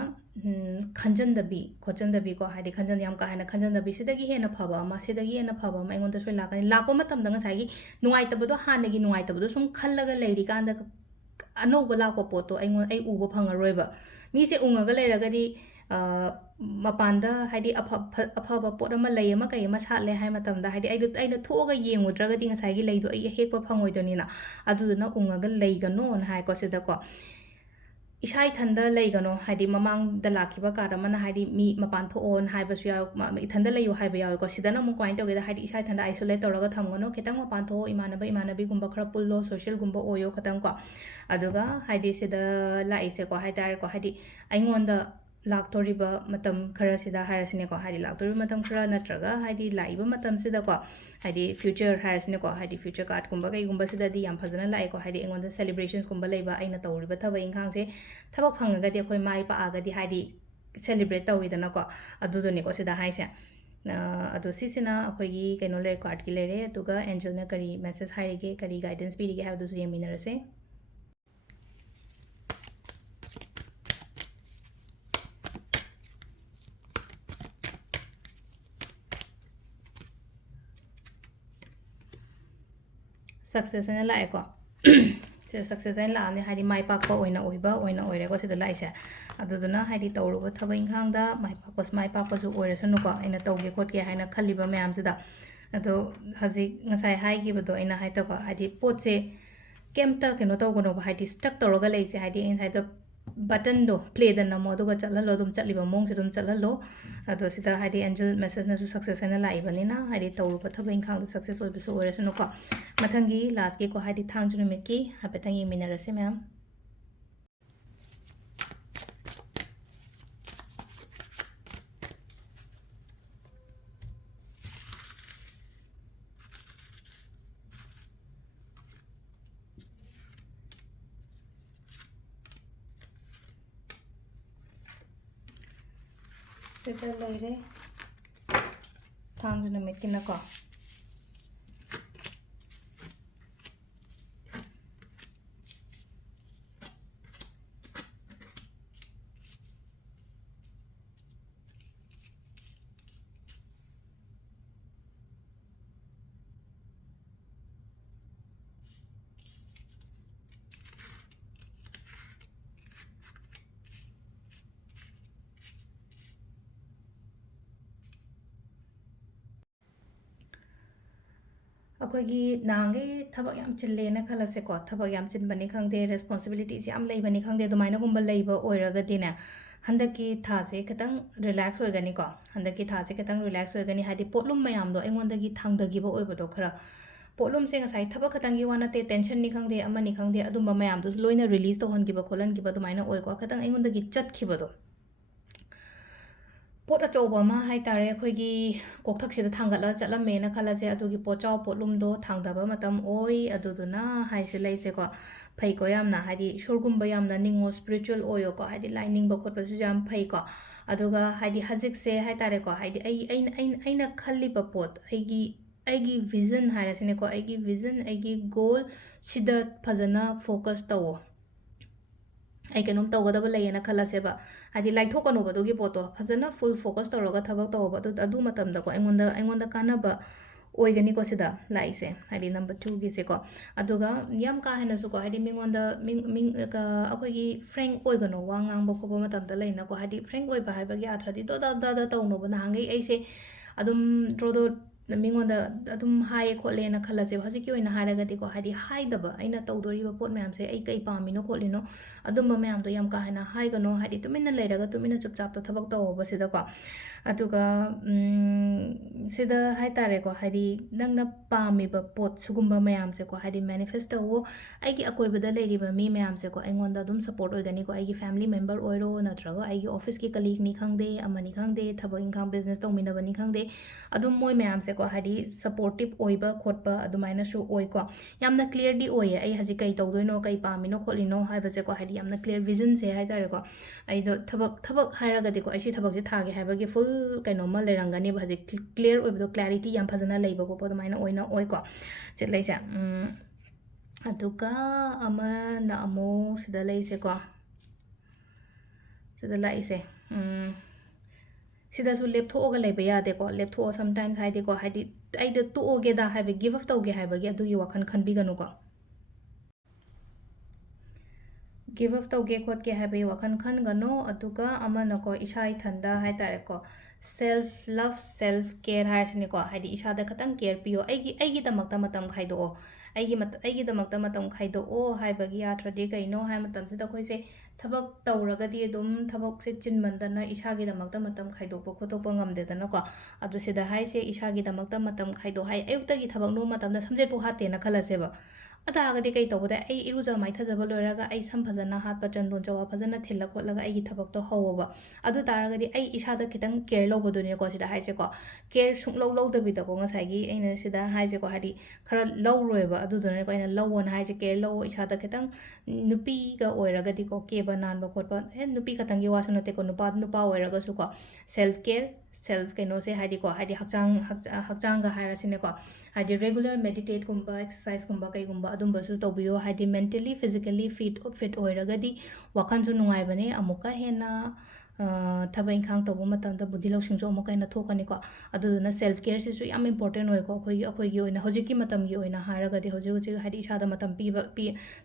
ꯈꯟꯖꯟꯗꯕꯤ ꯈꯣꯠꯆꯟꯗꯕꯤꯀꯣ ꯍꯥꯏꯗꯤ ꯌꯥꯝ ꯀꯥ ꯍꯦꯟꯅ ꯈꯟꯖꯟꯗꯕꯤ ꯁꯤꯗꯒꯤ ꯍꯦꯟꯅ ꯐꯕ ꯑꯃ ꯁꯤꯗꯒꯤ ꯍꯦꯟꯅ ꯐꯕ ꯑꯃ ꯑꯩꯉꯣꯟꯗ ꯁꯣꯏ ꯂꯥꯛꯀꯅꯤ ꯂꯥꯛꯄ ꯃꯇꯝꯗ ꯉꯁꯥꯏꯒꯤ ꯅꯨꯡꯉꯥꯏꯇꯕꯗꯣ ꯍꯥꯟꯅꯒꯤ ꯅꯨꯡꯉꯥꯏꯇꯕꯗꯣ ꯁꯨꯝ ꯈꯜꯂꯒ ꯂꯩꯔꯤꯀꯥꯟꯗ ꯑꯅꯧꯕ ꯂꯥꯛꯄ ꯄꯣꯠꯇꯣ ꯑꯩ ꯎꯕ ꯐꯪꯉꯔꯣꯏꯕ ꯃꯤꯁꯦ ꯎꯡꯉꯒ ꯂꯩꯔꯒꯗꯤ ꯃꯄꯥꯟꯗ ꯍꯥꯏꯗꯤ ꯑꯐꯕ ꯄꯣꯠ ꯑꯃ ꯂꯩ ꯑꯃ ꯀꯩ ꯑꯃ ꯁꯥꯠꯂꯦ ꯍꯥꯏ ꯃꯇꯝꯗ ꯍꯥꯏꯗꯤ ꯑꯩꯅ ꯊꯣꯛꯑꯒ ꯌꯦꯡꯉꯨꯗ꯭ꯔꯒꯗꯤ ꯉꯁꯥꯏꯒꯤ ꯂꯩꯗꯣ ꯑꯩ ꯍꯦꯛꯄ ꯐꯪꯉꯣꯏꯗꯣꯏꯅꯤꯅ ꯑꯗꯨꯗꯨꯅ ꯎꯡꯉꯒ ꯂꯩꯒꯅꯣꯅ ꯍꯥꯏꯀꯣ ꯁꯤꯗꯀꯣ ꯏꯁꯥ ꯏꯊꯟꯗ ꯂꯩꯒꯅꯣ ꯍꯥꯏꯗꯤ ꯃꯃꯥꯡꯗ ꯂꯥꯛꯈꯤꯕ ꯀꯥꯔꯗ ꯑꯃꯅ ꯍꯥꯏꯗꯤ ꯃꯤ ꯃꯄꯥꯟ ꯊꯣꯛꯑꯣꯅ ꯍꯥꯏꯕꯁꯨ ꯌꯥꯎꯋꯤ ꯏꯊꯟꯗ ꯂꯩꯌꯨ ꯍꯥꯏꯕ ꯌꯥꯎꯋꯤꯀꯣ ꯁꯤꯗꯅ ꯑꯃꯨꯛ ꯀꯃꯥꯏꯅ ꯇꯧꯒꯦꯗ ꯍꯥꯏꯗꯤ ꯏꯁꯥ ꯏꯊꯟꯗ ꯑꯥꯏꯁꯣꯂꯦꯠ ꯇꯧꯔꯒ ꯊꯝꯒꯅꯣ ꯈꯤꯇꯪ ꯃꯄꯥꯟ ꯊꯣꯛꯑꯣ ꯏꯃꯥꯟꯅꯕꯤꯒꯨꯝꯕ ꯈꯔ ꯄꯨꯜꯂꯣ ꯁꯣꯁꯤꯌꯦꯜꯒꯨꯝꯕ ꯑꯣꯏꯌꯣ ꯈꯤꯇꯪꯀꯣ ꯑꯗꯨꯒ ꯍꯥꯏꯗꯤ ꯁꯤꯗ ꯂꯥꯛꯏꯁꯦꯀꯣ ꯍꯥꯏꯇꯥꯔꯦꯀꯣ ꯍꯥꯏꯗꯤ ꯑꯩꯉꯣꯟꯗ ꯂꯥꯛꯇꯣꯔꯤꯕ ꯃꯇꯝ ꯈꯔꯁꯤꯗ ꯍꯥꯏꯔꯁꯤꯅꯦꯀꯣ ꯍꯥꯏꯗꯤ ꯂꯥꯛꯇꯣꯔꯤꯕ ꯃꯇꯝ ꯈꯔ ꯅꯠꯇ꯭ꯔꯒ ꯍꯥꯏꯗꯤ ꯂꯥꯛꯏꯕ ꯃꯇꯝꯁꯤꯗꯀꯣ ꯍꯥꯏꯗꯤ ꯐ꯭ꯌꯨꯆꯔ ꯍꯥꯏꯔꯁꯤꯅꯦꯀꯣ ꯍꯥꯏꯗꯤ ꯐ꯭ꯌꯨꯆꯔ ꯀꯥꯔꯠꯀꯨꯝꯕ ꯀꯩꯒꯨꯝꯕꯁꯤꯗꯗꯤ ꯌꯥꯝ ꯐꯖꯅ ꯂꯥꯛꯑꯦꯀꯣ ꯍꯥꯏꯗꯤ ꯑꯩꯉꯣꯟꯗ ꯁꯦꯂꯤꯕ꯭ꯔꯦꯁꯟꯁꯀꯨꯝꯕ ꯂꯩꯕ ꯑꯩꯅ ꯇꯧꯔꯤꯕ ꯊꯕꯛ ꯏꯪꯈꯥꯡꯁꯦ ꯊꯕꯛ ꯐꯪꯉꯒꯗꯤ ꯑꯩꯈꯣꯏ ꯃꯥꯏ ꯄꯥꯛꯑꯒꯗꯤ ꯍꯥꯏꯗꯤ ꯁꯦꯂꯤꯕ꯭ꯔꯦꯠ ꯇꯧꯋꯤꯗꯅꯀꯣ ꯑꯗꯨꯗꯨꯅꯦꯀꯣ ꯁꯤꯗ ꯍꯥꯏꯁꯦ ꯑꯗꯣ ꯁꯤꯁꯤꯅ ꯑꯩꯈꯣꯏꯒꯤ ꯀꯩꯅꯣ ꯂꯩꯔꯦ ꯀꯥꯔꯠꯀꯤ ꯂꯩꯔꯦ ꯑꯗꯨꯒ ꯑꯦꯟꯖꯦꯜꯅ ꯀꯔꯤ ꯃꯦꯁꯦꯖ ꯍꯥꯏꯔꯤꯒꯦ ꯀꯔꯤ ꯒꯥꯏꯗꯦꯟꯁ ꯄꯤꯔꯤꯒꯦ ꯍꯥꯏꯕꯗꯨꯁꯨ ꯌꯦꯡꯃꯤꯟꯅꯔꯁꯦ ꯁꯛꯁꯦꯁ ꯍꯥꯏꯅ ꯂꯥꯛꯑꯦꯀꯣ ꯁꯤꯗ ꯁꯛꯁꯦꯁ ꯍꯥꯏꯅ ꯂꯥꯛꯑꯅꯤ ꯍꯥꯏꯗꯤ ꯃꯥꯏ ꯄꯥꯛꯄ ꯑꯣꯏꯔꯦꯀꯣ ꯁꯤꯗ ꯂꯥꯛꯏꯁꯦ ꯑꯗꯨꯗꯨꯅ ꯍꯥꯏꯗꯤ ꯇꯧꯔꯨꯕ ꯊꯕꯛ ꯏꯪꯈꯥꯡꯗ ꯃꯥꯏ ꯄꯥꯛꯄꯁꯨ ꯑꯣꯏꯔꯁꯅꯨꯀꯣ ꯑꯩꯅ ꯇꯧꯒꯦ ꯈꯣꯠꯀꯦ ꯍꯥꯏꯅ ꯈꯜꯂꯤꯕ ꯃꯌꯥꯝꯁꯤꯗ ꯑꯗꯣ ꯍꯧꯖꯤꯛ ꯉꯁꯥꯏ ꯍꯥꯏꯈꯤꯕꯗꯣ ꯑꯩꯅ ꯍꯥꯏꯇꯀꯣ ꯍꯥꯏꯗꯤ ꯄꯣꯠꯁꯦ ꯀꯩꯝꯇ ꯀꯩꯅꯣ ꯇꯧꯒꯅꯣꯕ ꯍꯥꯏꯗꯤ ꯁ꯭ꯇꯛ ꯇꯧꯔꯒ ꯂꯩꯁꯦ ꯍꯥꯏꯗꯤ ꯑꯩꯅ ꯍꯥꯏꯗꯣ ꯕꯇꯟꯗꯣ ꯄ꯭ꯂꯦꯗ ꯅꯝꯃꯣ ꯑꯗꯨꯒ ꯆꯠꯍꯜꯂꯣ ꯑꯗꯨꯝ ꯆꯠꯂꯤꯕ ꯃꯑꯣꯡꯁꯦ ꯑꯗꯨꯝ ꯆꯠꯍꯜꯂꯣ ꯑꯗꯣ ꯁꯤꯗ ꯍꯥꯏꯗꯤ ꯑꯦꯟꯖꯦꯜ ꯃꯦꯁꯦꯖꯅꯁꯨ ꯁꯛꯁꯦꯁ ꯍꯥꯏꯅ ꯂꯥꯛꯏꯕꯅꯤꯅ ꯍꯥꯏꯗꯤ ꯇꯧꯔꯨꯕ ꯊꯕꯛ ꯏꯪꯈꯥꯡꯗ ꯁꯛꯁꯦꯁ ꯑꯣꯏꯕꯁꯨ ꯑꯣꯏꯔꯁꯅꯨꯀꯣ ꯃꯊꯪꯒꯤ ꯂꯥꯁꯀꯤꯀꯣ ꯍꯥꯏꯗꯤ ꯊꯥꯡꯖ ꯅꯨꯃꯤꯠꯀꯤ ꯍꯥꯏꯐꯦꯠꯇꯪ ꯌꯦꯡꯃꯤꯟꯅꯔꯁꯦ ꯃꯌꯥꯝ ꯁꯤꯗ ꯂꯩꯔꯦ ꯊꯥꯡꯖ ꯅꯨꯃꯤꯠꯀꯤꯅꯀꯣ ꯑꯩꯈꯣꯏꯒꯤ ꯅꯍꯥꯟꯈꯩ ꯊꯕꯛ ꯌꯥꯝ ꯆꯤꯜꯂꯦꯅ ꯈꯜꯂꯁꯦꯀꯣ ꯊꯕꯛ ꯌꯥꯝ ꯆꯤꯟꯕꯅꯤ ꯈꯪꯗꯦ ꯔꯦꯁꯄꯣꯟꯁꯤꯕꯤꯂꯤꯇꯤꯁ ꯌꯥꯝ ꯂꯩꯕꯅꯤ ꯈꯪꯗꯦ ꯑꯗꯨꯃꯥꯏꯅꯒꯨꯝꯕ ꯂꯩꯕ ꯑꯣꯏꯔꯒꯗꯤꯅꯦ ꯍꯟꯗꯛꯀꯤ ꯊꯥꯁꯦ ꯈꯤꯇꯪ ꯔꯤꯂꯦꯛꯁ ꯑꯣꯏꯒꯅꯤꯀꯣ ꯍꯟꯗꯛꯀꯤ ꯊꯥꯁꯦ ꯈꯤꯇꯪ ꯔꯤꯂꯦꯛꯁ ꯑꯣꯏꯒꯅꯤ ꯍꯥꯏꯗꯤ ꯄꯣꯠꯂꯨꯝ ꯃꯌꯥꯝꯗꯣ ꯑꯩꯉꯣꯟꯗꯒꯤ ꯊꯥꯡꯊꯈꯤꯕ ꯑꯣꯏꯕꯗꯣ ꯈꯔ ꯄꯣꯠꯂꯨꯝꯁꯦ ꯉꯁꯥꯏ ꯊꯕꯛ ꯈꯛꯇꯪꯒꯤ ꯋꯥ ꯅꯠꯇꯦ ꯇꯦꯟꯁꯟꯅꯤ ꯈꯪꯗꯦ ꯑꯃꯅꯤ ꯈꯪꯗꯦ ꯑꯗꯨꯝꯕ ꯃꯌꯥꯝꯗꯨꯁꯨ ꯂꯣꯏꯅ ꯔꯤꯂꯤꯁ ꯇꯧꯍꯟꯈꯤꯕ ꯈꯣꯠꯍꯟꯈꯤꯕ ꯑꯗꯨꯃꯥꯏꯅ ꯑꯣꯏꯀꯣ ꯈꯤꯇꯪ ꯑꯩꯉꯣꯟꯗꯒꯤ ꯆꯠꯈꯤꯕꯗꯣ ꯄꯣꯠ ꯑꯆꯧꯕ ꯑꯃ ꯍꯥꯏꯇꯥꯔꯦ ꯑꯩꯈꯣꯏꯒꯤ ꯀꯣꯛꯊꯛꯁꯤꯗ ꯊꯥꯡꯒꯠꯂꯒ ꯆꯠꯂꯝꯃꯦꯅ ꯈꯜꯂꯁꯦ ꯑꯗꯨꯒꯤ ꯄꯣꯠꯆꯥꯎ ꯄꯣꯠꯂꯨꯝꯗꯣ ꯊꯥꯡꯊꯕ ꯃꯇꯝ ꯑꯣꯏ ꯑꯗꯨꯗꯨꯅ ꯍꯥꯏꯁꯦ ꯂꯩꯁꯦꯀꯣ ꯐꯩꯀꯣ ꯌꯥꯝꯅ ꯍꯥꯏꯗꯤ ꯏꯁꯣꯔꯒꯨꯝꯕ ꯌꯥꯝꯅ ꯅꯤꯡꯉꯣ ꯁ꯭ꯄꯤꯔꯤꯆꯨꯋꯦꯜ ꯑꯣꯏꯌꯣꯀꯣ ꯍꯥꯏꯗꯤ ꯂꯥꯏ ꯅꯤꯡꯕ ꯈꯣꯠꯄꯁꯨ ꯌꯥꯝ ꯐꯩꯀꯣ ꯑꯗꯨꯒ ꯍꯥꯏꯗꯤ ꯍꯧꯖꯤꯛꯁꯦ ꯍꯥꯏꯇꯥꯔꯦꯀꯣ ꯍꯥꯏꯗꯤ ꯑꯩꯅ ꯈꯜꯂꯤꯕ ꯄꯣꯠ ꯑꯩꯒꯤ ꯚꯤꯖꯟ ꯍꯥꯏꯔꯁꯤꯅꯦꯀꯣ ꯑꯩꯒꯤ ꯚꯤꯖꯟ ꯑꯩꯒꯤ ꯒꯣꯜ ꯁꯤꯗ ꯐꯖꯅ ꯐꯣꯀꯁ ꯇꯧꯋꯣ ꯑꯩ ꯀꯩꯅꯣꯝ ꯇꯧꯒꯗꯕ ꯂꯩꯌꯦꯅ ꯈꯜꯂꯁꯦꯕ ꯍꯥꯏꯗꯤ ꯂꯥꯏꯊꯣꯛꯀꯅꯣꯕ ꯑꯗꯨꯒꯤ ꯄꯣꯠꯇꯣ ꯐꯖꯅ ꯐꯨꯜ ꯐꯣꯀꯁ ꯇꯧꯔꯒ ꯊꯕꯛ ꯇꯧꯕ ꯑꯗꯨ ꯃꯇꯝꯗꯀꯣ ꯑꯩꯉꯣꯟꯗ ꯀꯥꯟꯅꯕ ꯑꯣꯏꯒꯅꯤꯀꯣ ꯁꯤꯗ ꯂꯥꯛꯏꯁꯦ ꯍꯥꯏꯗꯤ ꯅꯝꯕꯔ 2ꯒꯤꯁꯦꯀꯣ ꯑꯗꯨꯒ ꯌꯥꯝ ꯀꯥ ꯍꯦꯟꯅꯁꯨꯀꯣ ꯍꯥꯏꯗꯤ ꯃꯤꯉꯣꯟꯗ ꯑꯩꯈꯣꯏꯒꯤ ꯐ꯭ꯔꯦꯡꯛ ꯑꯣꯏꯒꯅꯣ ꯋꯥ ꯉꯥꯡꯕ ꯈꯣꯠꯄ ꯃꯇꯝꯗ ꯂꯩꯅꯀꯣ ꯍꯥꯏꯗꯤ ꯐ꯭ꯔꯦꯡꯛ ꯑꯣꯏꯕ ꯍꯥꯏꯕꯒꯤ ꯑꯥꯊ꯭ꯔꯗꯤ ꯗꯣꯗ ꯇꯧꯅꯣꯕ ꯅꯍꯥꯟꯈꯩ ꯑꯩꯁꯦ ꯑꯗꯨꯝ ꯗ꯭ꯔꯣꯗꯣ ꯃꯤꯉꯣꯟꯗ ꯑꯗꯨꯝ ꯍꯥꯏꯌꯦ ꯈꯣꯠꯂꯦꯅ ꯈꯜꯂꯁꯦꯕ ꯍꯧꯖꯤꯛꯀꯤ ꯑꯣꯏꯅ ꯍꯥꯏꯔꯒꯗꯤꯀꯣ ꯍꯥꯏꯗꯤ ꯍꯥꯏꯗꯕ ꯑꯩꯅ ꯇꯧꯗꯣꯔꯤꯕ ꯄꯣꯠ ꯃꯌꯥꯝꯁꯦ ꯑꯩ ꯀꯩ ꯄꯥꯝꯃꯤꯅꯣ ꯈꯣꯠꯂꯤꯅꯣ ꯑꯗꯨꯝꯕ ꯃꯌꯥꯝꯗꯣ ꯌꯥꯝ ꯀꯥ ꯍꯦꯟꯅ ꯍꯥꯏꯒꯅꯣ ꯍꯥꯏꯗꯤ ꯇꯨꯃꯤꯟꯅ ꯂꯩꯔꯒ ꯇꯨꯃꯤꯟꯅ ꯆꯨꯞꯆꯥꯞꯇ ꯊꯕꯛ ꯇꯧꯕꯁꯤꯗꯀꯣ ꯑꯗꯨꯒ ꯁꯤꯗ ꯍꯥꯏꯇꯥꯔꯦꯀꯣ ꯍꯥꯏꯗꯤ ꯅꯪꯅ ꯄꯥꯝꯃꯤꯕ ꯄꯣꯠ ꯁꯤꯒꯨꯝꯕ ꯃꯌꯥꯝꯁꯦꯀꯣ ꯍꯥꯏꯗꯤ ꯃꯦꯅꯤꯐꯦꯁ ꯇꯧꯋꯣ ꯑꯩꯒꯤ ꯑꯀꯣꯏꯕꯗ ꯂꯩꯔꯤꯕ ꯃꯤ ꯃꯌꯥꯝꯁꯦꯀꯣ ꯑꯩꯉꯣꯟꯗ ꯑꯗꯨꯝ ꯁꯞꯄꯣꯔꯠ ꯑꯣꯏꯒꯅꯤꯀꯣ ꯑꯩꯒꯤ ꯐꯦꯃꯤꯂꯤ ꯃꯦꯝꯕꯔ ꯑꯣꯏꯔꯣ ꯅꯠꯇ꯭ꯔꯒ ꯑꯩꯒꯤ ꯑꯣꯐꯤꯁꯀꯤ ꯀꯂꯤꯛꯅꯤ ꯈꯪꯗꯦ ꯑꯃꯅꯤ ꯈꯪꯗꯦ ꯊꯕꯛ ꯏꯪꯈꯥꯡ ꯕꯤꯖꯅꯦꯁ ꯇꯧꯃꯤꯟꯅꯕꯅꯤ ꯈꯪꯗꯦ ꯑꯗꯨꯝ ꯃꯣꯏ ꯃꯌꯥꯝꯁꯦꯀꯣ ꯍꯥꯏꯗꯤ ꯁꯞꯄꯣꯔꯇꯤꯞ ꯑꯣꯏꯕ ꯈꯣꯠꯄ ꯑꯗꯨꯃꯥꯏꯅꯁꯨ ꯑꯣꯏꯀꯣ ꯌꯥꯝꯅ ꯀ꯭ꯂꯤꯌꯔꯗꯤ ꯑꯣꯏꯌꯦ ꯑꯩ ꯍꯧꯖꯤꯛ ꯀꯩ ꯇꯧꯗꯣꯏꯅꯣ ꯀꯩ ꯄꯥꯝꯃꯤꯅꯣ ꯈꯣꯠꯂꯤꯅꯣ ꯍꯥꯏꯕꯁꯦꯀꯣ ꯍꯥꯏꯗꯤ ꯌꯥꯝꯅ ꯀ꯭ꯂꯤꯌꯔ ꯚꯤꯖꯟꯁꯦ ꯍꯥꯏꯇꯥꯔꯦꯀꯣ ꯑꯩꯗꯣ ꯊꯕꯛ ꯍꯥꯏꯔꯒꯗꯤꯀꯣ ꯑꯩ ꯁꯤ ꯊꯕꯛꯁꯦ ꯊꯥꯒꯦ ꯍꯥꯏꯕꯒꯤ ꯐꯨꯜ ꯀꯩꯅꯣꯃ ꯂꯩꯔꯝꯒꯅꯦꯕ ꯍꯧꯖꯤꯛ ꯀ꯭ꯂꯤꯌꯔ ꯑꯣꯏꯕꯗꯣ ꯀ꯭ꯂꯦꯔꯤꯇꯤ ꯌꯥꯝ ꯐꯖꯅ ꯂꯩꯕ ꯈꯣꯠꯄ ꯑꯗꯨꯃꯥꯏꯅ ꯑꯣꯏꯅ ꯑꯣꯏꯀꯣ ꯁꯤꯗ ꯂꯩꯁꯦ ꯑꯗꯨꯒ ꯑꯃꯅ ꯑꯃꯨꯛ ꯁꯤꯗ ꯂꯩꯁꯦꯀꯣ ꯁꯤꯗ ꯂꯥꯛꯏꯁꯦ ꯁꯤꯗꯁꯨ ꯂꯦꯞꯊꯣꯛꯑꯒ ꯂꯩꯕ ꯌꯥꯗꯦꯀꯣ ꯂꯦꯞꯊꯣꯛꯑ ꯁꯝꯇꯥꯏꯝꯁ ꯍꯥꯏꯗꯤꯀꯣ ꯍꯥꯏꯗꯤ ꯑꯩꯗ ꯇꯣꯛꯑꯒꯦꯗ ꯍꯥꯏꯕ ꯒꯤꯞ ꯑꯞ ꯇꯧꯒꯦ ꯍꯥꯏꯕꯒꯤ ꯑꯗꯨꯒꯤ ꯋꯥꯈꯜ ꯈꯟꯕꯤꯒꯅꯨꯀꯣ ꯒꯤꯞ ꯑꯞ ꯇꯧꯒꯦ ꯈꯣꯠꯀꯦ ꯍꯥꯏꯕꯒꯤ ꯋꯥꯈꯜ ꯈꯟꯒꯅꯣ ꯑꯗꯨꯒ ꯑꯃꯅꯀꯣ ꯏꯁꯥ ꯏꯊꯟꯗ ꯍꯥꯏꯇꯥꯔꯦꯀꯣ ꯁꯦꯜꯐ ꯂꯚ ꯁꯦꯜꯐ ꯀꯦꯌꯔ ꯍꯥꯏꯔꯁꯤꯅꯦꯀꯣ ꯍꯥꯏꯗꯤ ꯏꯁꯥꯗ ꯈꯤꯇꯪ ꯀꯦꯌꯔ ꯄꯤꯌꯣ ꯑꯩꯒꯤꯗꯃꯛꯇ ꯃꯇꯝ ꯈꯥꯏꯗꯣꯛꯑꯣ ꯑꯩꯒꯤꯗꯃꯛꯇ ꯃꯇꯝ ꯈꯥꯏꯗꯣꯛꯑꯣ ꯍꯥꯏꯕꯒꯤ ꯑꯥꯊ꯭ꯔꯗꯤ ꯀꯩꯅꯣ ꯍꯥꯏ ꯃꯇꯝꯁꯤꯗ ꯑꯩꯈꯣꯏꯁꯦ ꯊꯕꯛ ꯇꯧꯔꯒꯗꯤ ꯑꯗꯨꯝ ꯊꯕꯛꯁꯦ ꯆꯤꯟꯃꯟꯗꯅ ꯏꯁꯥꯒꯤꯗꯃꯛꯇ ꯃꯇꯝ ꯈꯥꯏꯗꯣꯛꯄ ꯈꯣꯠꯇꯣꯛꯄ ꯉꯝꯗꯦꯗꯅꯀꯣ ꯑꯗꯨ ꯁꯤꯗ ꯍꯥꯏꯁꯦ ꯏꯁꯥꯒꯤꯗꯃꯛꯇ ꯃꯇꯝ ꯈꯥꯏꯗꯣꯛ ꯍꯥꯏ ꯑꯌꯨꯛꯇꯒꯤ ꯊꯕꯛ ꯅꯣꯝ ꯃꯇꯝꯗ ꯁꯝꯖꯦꯠꯄꯨ ꯍꯥꯠꯇꯦꯅ ꯈꯜꯂꯁꯦꯕ ꯑꯇꯥꯔꯒꯗꯤ ꯀꯩ ꯇꯧꯕꯗ ꯑꯩ ꯏꯔꯨꯖ ꯃꯥꯏꯊꯖꯕ ꯂꯣꯏꯔꯒ ꯑꯩ ꯁꯝ ꯐꯖꯅ ꯍꯥꯠꯄ ꯆꯟꯗꯣꯟ ꯆꯋꯥ ꯐꯖꯅ ꯊꯤꯜꯂ ꯈꯣꯠꯂꯒ ꯑꯩꯒꯤ ꯊꯕꯛꯇꯣ ꯍꯧꯋꯣꯕ ꯑꯗꯨ ꯇꯥꯔꯒꯗꯤ ꯑꯩ ꯏꯁꯥꯗ ಖꯤꯇꯪ ꯀꯦꯌꯔ ꯂꯧꯕꯗꯨꯅꯦꯀꯣ ꯁꯤꯗ ꯍꯥꯏꯁꯦꯀꯣ ꯀꯦꯌꯔ ꯁꯨꯡꯂꯧ ꯂꯧꯗꯕꯤꯗꯀꯣ ꯉꯁꯥꯏꯒꯤ ꯑꯩꯅ ꯁꯤꯗ ꯍꯥꯏꯁꯦꯀꯣ ꯍꯥꯏꯗꯤ ꯈꯔ ꯂꯧꯔꯣꯏꯕ ꯑꯗꯨꯗꯨꯅꯀꯣ ꯑꯩꯅ ꯂꯧꯋꯣꯅ ꯍꯥꯏꯁꯦ ꯀꯦꯌꯔ ꯂꯧꯋꯣ ꯏꯁꯥꯗ ꯈꯤꯇꯪ ꯅꯨꯄꯤꯒ ꯑꯣꯏꯔꯒꯗꯤꯀꯣ ꯀꯦꯕ ꯅꯥꯟꯕ ꯈꯣꯠꯄ ꯅꯨꯄꯤ ꯈꯛꯇꯪꯒꯤ ꯋꯥꯁꯨ ꯅꯠꯇꯦꯀꯣ ꯅꯨꯄꯥ ꯑꯣꯏꯔꯒꯁꯨꯀꯣ ꯁꯦꯜꯐ ꯀꯦꯌꯔ ꯁꯦꯜꯐ ꯀꯩꯅꯣꯁꯦ ꯍꯥꯏꯗꯤꯀꯣ ꯍꯥꯏꯗꯤ ꯍꯛꯆꯥꯡꯒ ꯍꯥꯏꯔꯁꯤꯅꯦꯀꯣ ꯍꯥꯏꯗꯤ ꯔꯦꯒꯨꯂꯔ ꯃꯦꯗꯤꯇꯦꯠꯀꯨꯝꯕ ꯑꯦꯛꯁꯔꯁꯥꯏꯁꯀꯨꯝꯕ ꯀꯩꯒꯨꯝꯕ ꯑꯗꯨꯝꯕꯁꯨ ꯇꯧꯕꯤꯌꯣ ꯍꯥꯏꯗꯤ ꯃꯦꯟꯇꯦꯂꯤ ꯐꯤꯖꯤꯀꯦꯜꯂꯤ ꯐꯤꯠ ꯑꯣꯏꯔꯒꯗꯤ ꯋꯥꯈꯜꯁꯨ ꯅꯨꯡꯉꯥꯏꯕꯅꯦ ꯑꯃꯨꯛꯀ ꯍꯦꯟꯅ ꯊꯕꯛ ꯏꯪꯈꯥꯡ ꯇꯧꯕ ꯃꯇꯝꯗ ꯕꯨद्धꯤ ꯂꯧꯁꯤꯡꯁꯨ ꯑꯃꯨꯛꯀ ꯍꯦꯟꯅ ꯊꯣꯛꯀꯅꯤꯀꯣ ꯑꯗꯨꯗꯨꯅ ꯁꯦꯜꯐ ꯀꯦꯌꯔꯁꯤꯁꯨ ꯌꯥꯝ ꯏꯝꯄꯣꯔꯇꯦꯟ ꯑꯣꯏꯀꯣ ꯑꯩꯈꯣꯏꯒꯤ ꯑꯣꯏꯅ ꯍꯧꯖꯤꯛꯀꯤ ꯃꯇꯝꯒꯤ ꯑꯣꯏꯅ ꯍꯥꯏꯔꯒꯗꯤ ꯍꯧꯖꯤꯛ ꯍꯥꯏꯗꯤ ꯏꯁꯥꯗ ꯃꯇꯝ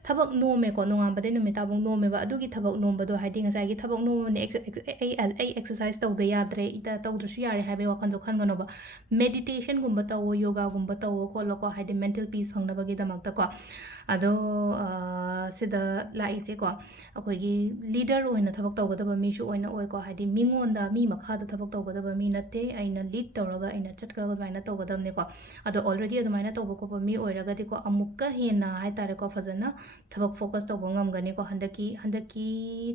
ꯊꯕꯛ ꯅꯣꯝꯃꯦꯀꯣ ꯅꯣꯡꯉꯥꯟꯕꯗꯩ ꯅꯨꯃꯤꯠ ꯇꯥꯕꯧ ꯅꯣꯝꯃꯦꯕ ꯑꯗꯨꯒꯤ ꯊꯕꯛ ꯅꯣꯝꯕꯗꯣ ꯍꯥꯏꯗꯤ ꯉꯁꯥꯏꯒꯤ ꯊꯕꯛ ꯅꯣꯝꯕꯅꯦ ꯑꯩ ꯑꯦꯛꯁꯔꯁꯥꯏꯁ ꯇꯧꯗ ꯌꯥꯗ꯭ꯔꯦ ꯇꯧꯗ꯭ꯔꯁꯨ ꯌꯥꯔꯦ ꯍꯥꯏꯕꯒꯤ ꯋꯥꯈꯟꯗꯣ ꯈꯟꯒꯅꯣꯕ ꯃꯦꯗꯤꯇꯦꯁꯟꯒꯨꯝꯕ ꯇꯧꯋꯣ ꯌꯣꯒꯥꯒꯨꯝꯕ ꯇꯧꯋꯣ ꯈꯣꯠꯂꯣꯀꯣ ꯍꯥꯏꯗꯤ ꯃꯦꯟꯇꯦꯜ ꯄꯤꯁ ꯐꯪꯅꯕꯒꯤꯗꯃꯛꯇꯀꯣ ꯑꯗꯣ ꯁꯤꯗ ꯂꯥꯛꯏꯁꯦꯀꯣ ꯑꯩꯈꯣꯏꯒꯤ ꯂꯤꯗꯔ ꯑꯣꯏꯅ ꯊꯕꯛ ꯇꯧꯒꯗꯕ ꯃꯤꯁꯨ ꯑꯣꯏꯀꯣ ꯍꯥꯏꯗꯤ ꯃꯤꯉꯣꯟꯗ ꯃꯤ ꯃꯈꯥꯗ ꯊꯕꯛ ꯇꯧꯒꯗꯕ ꯃꯤ ꯅꯠꯇꯦ ꯑꯩꯅ ꯂꯤꯗ ꯇꯧꯔꯒ ꯑꯩꯅ ꯆꯠꯈ꯭ꯔꯒ ꯑꯗꯨꯃꯥꯏꯅ ꯇꯧꯒꯗꯕꯅꯦꯀꯣ ꯑꯗꯣ ꯑꯣꯜꯔꯦꯗꯤ ꯑꯗꯨꯃꯥꯏꯅ ꯇꯧꯕ ꯈꯣꯠꯄ ꯃꯤ ꯑꯣꯏꯔꯒꯗꯤꯀꯣ ꯑꯃꯨꯛꯀ ꯍꯦꯟꯅ ꯍꯥꯏꯇꯥꯔꯦꯀꯣ ꯐꯖꯅ ꯊꯕꯛ ꯐꯣꯀꯁ ꯇꯧꯕ ꯉꯝꯒꯅꯤꯀꯣ ꯍꯟꯗꯛꯀꯤ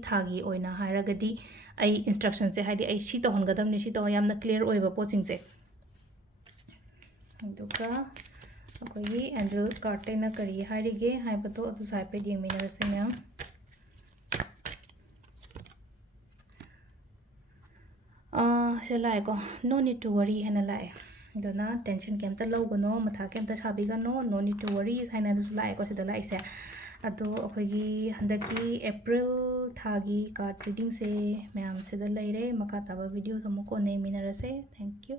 ꯊꯥꯒꯤ ꯑꯣꯏꯅ ꯍꯥꯏꯔꯒꯗꯤ ꯑꯩ ꯏꯟꯁꯇ꯭ꯔꯛꯁꯟꯁꯦ ꯍꯥꯏꯗꯤ ꯑꯩ ꯁꯤ ꯇꯧꯍꯟꯒꯗꯕꯅꯤ ꯁꯤ ꯇꯧ ꯌꯥꯝꯅ ꯀ꯭ꯂꯤꯌꯔ ꯑꯣꯏꯕ ꯄꯣꯠꯁꯤꯡꯁꯦ ꯑꯗꯨꯒ ꯑꯩꯈꯣꯏꯒꯤ ꯑꯦꯟꯖꯦꯜ ꯀꯥꯔꯠꯇꯩꯅ ꯀꯔꯤ ꯍꯥꯏꯔꯤꯒꯦ ꯍꯥꯏꯕꯗꯣ ꯑꯗꯨꯁꯨ ꯍꯥꯏꯐꯦꯠ ꯌꯦꯡꯃꯤꯟꯅꯔꯁꯤ ꯃꯌꯥꯝ ꯁꯤꯗ ꯂꯥꯛꯑꯦꯀꯣ ꯅꯣ ꯅꯤꯠ ꯇꯨ ꯋꯥꯔꯤ ꯍꯥꯏꯅ ꯂꯥꯛꯑꯦ ꯑꯗꯨꯅ ꯇꯦꯟꯁꯟ ꯀꯩꯝꯇ ꯂꯧꯒꯅꯣ ꯃꯊꯥ ꯀꯩꯝꯇ ꯁꯥꯕꯤꯒꯅꯣ ꯅꯣ ꯅꯤꯠ ꯇꯨ ꯋꯥꯔꯤ ꯍꯥꯏꯅꯁꯨ ꯂꯥꯛꯑꯦꯀꯣ ꯁꯤꯗ ꯂꯥꯛꯏꯁꯦ ꯑꯗꯣ ꯑꯩꯈꯣꯏꯒꯤ ꯍꯟꯗꯛꯀꯤ ꯑꯦꯄ꯭ꯔꯤꯜ ꯊꯥꯒꯤ ꯀꯥꯔꯠ ꯔꯤꯗꯤꯡꯁꯦ ꯃꯌꯥꯝ ꯁꯤꯗ ꯂꯩꯔꯦ ꯃꯈꯥ ꯇꯥꯕ ꯚꯤꯗꯤꯑꯣꯁ ꯑꯃꯨꯛ ꯀꯣꯟꯅ ꯌꯦꯡꯃꯤꯟꯅꯔꯁꯦ ꯊꯦꯡꯛ ꯌꯨ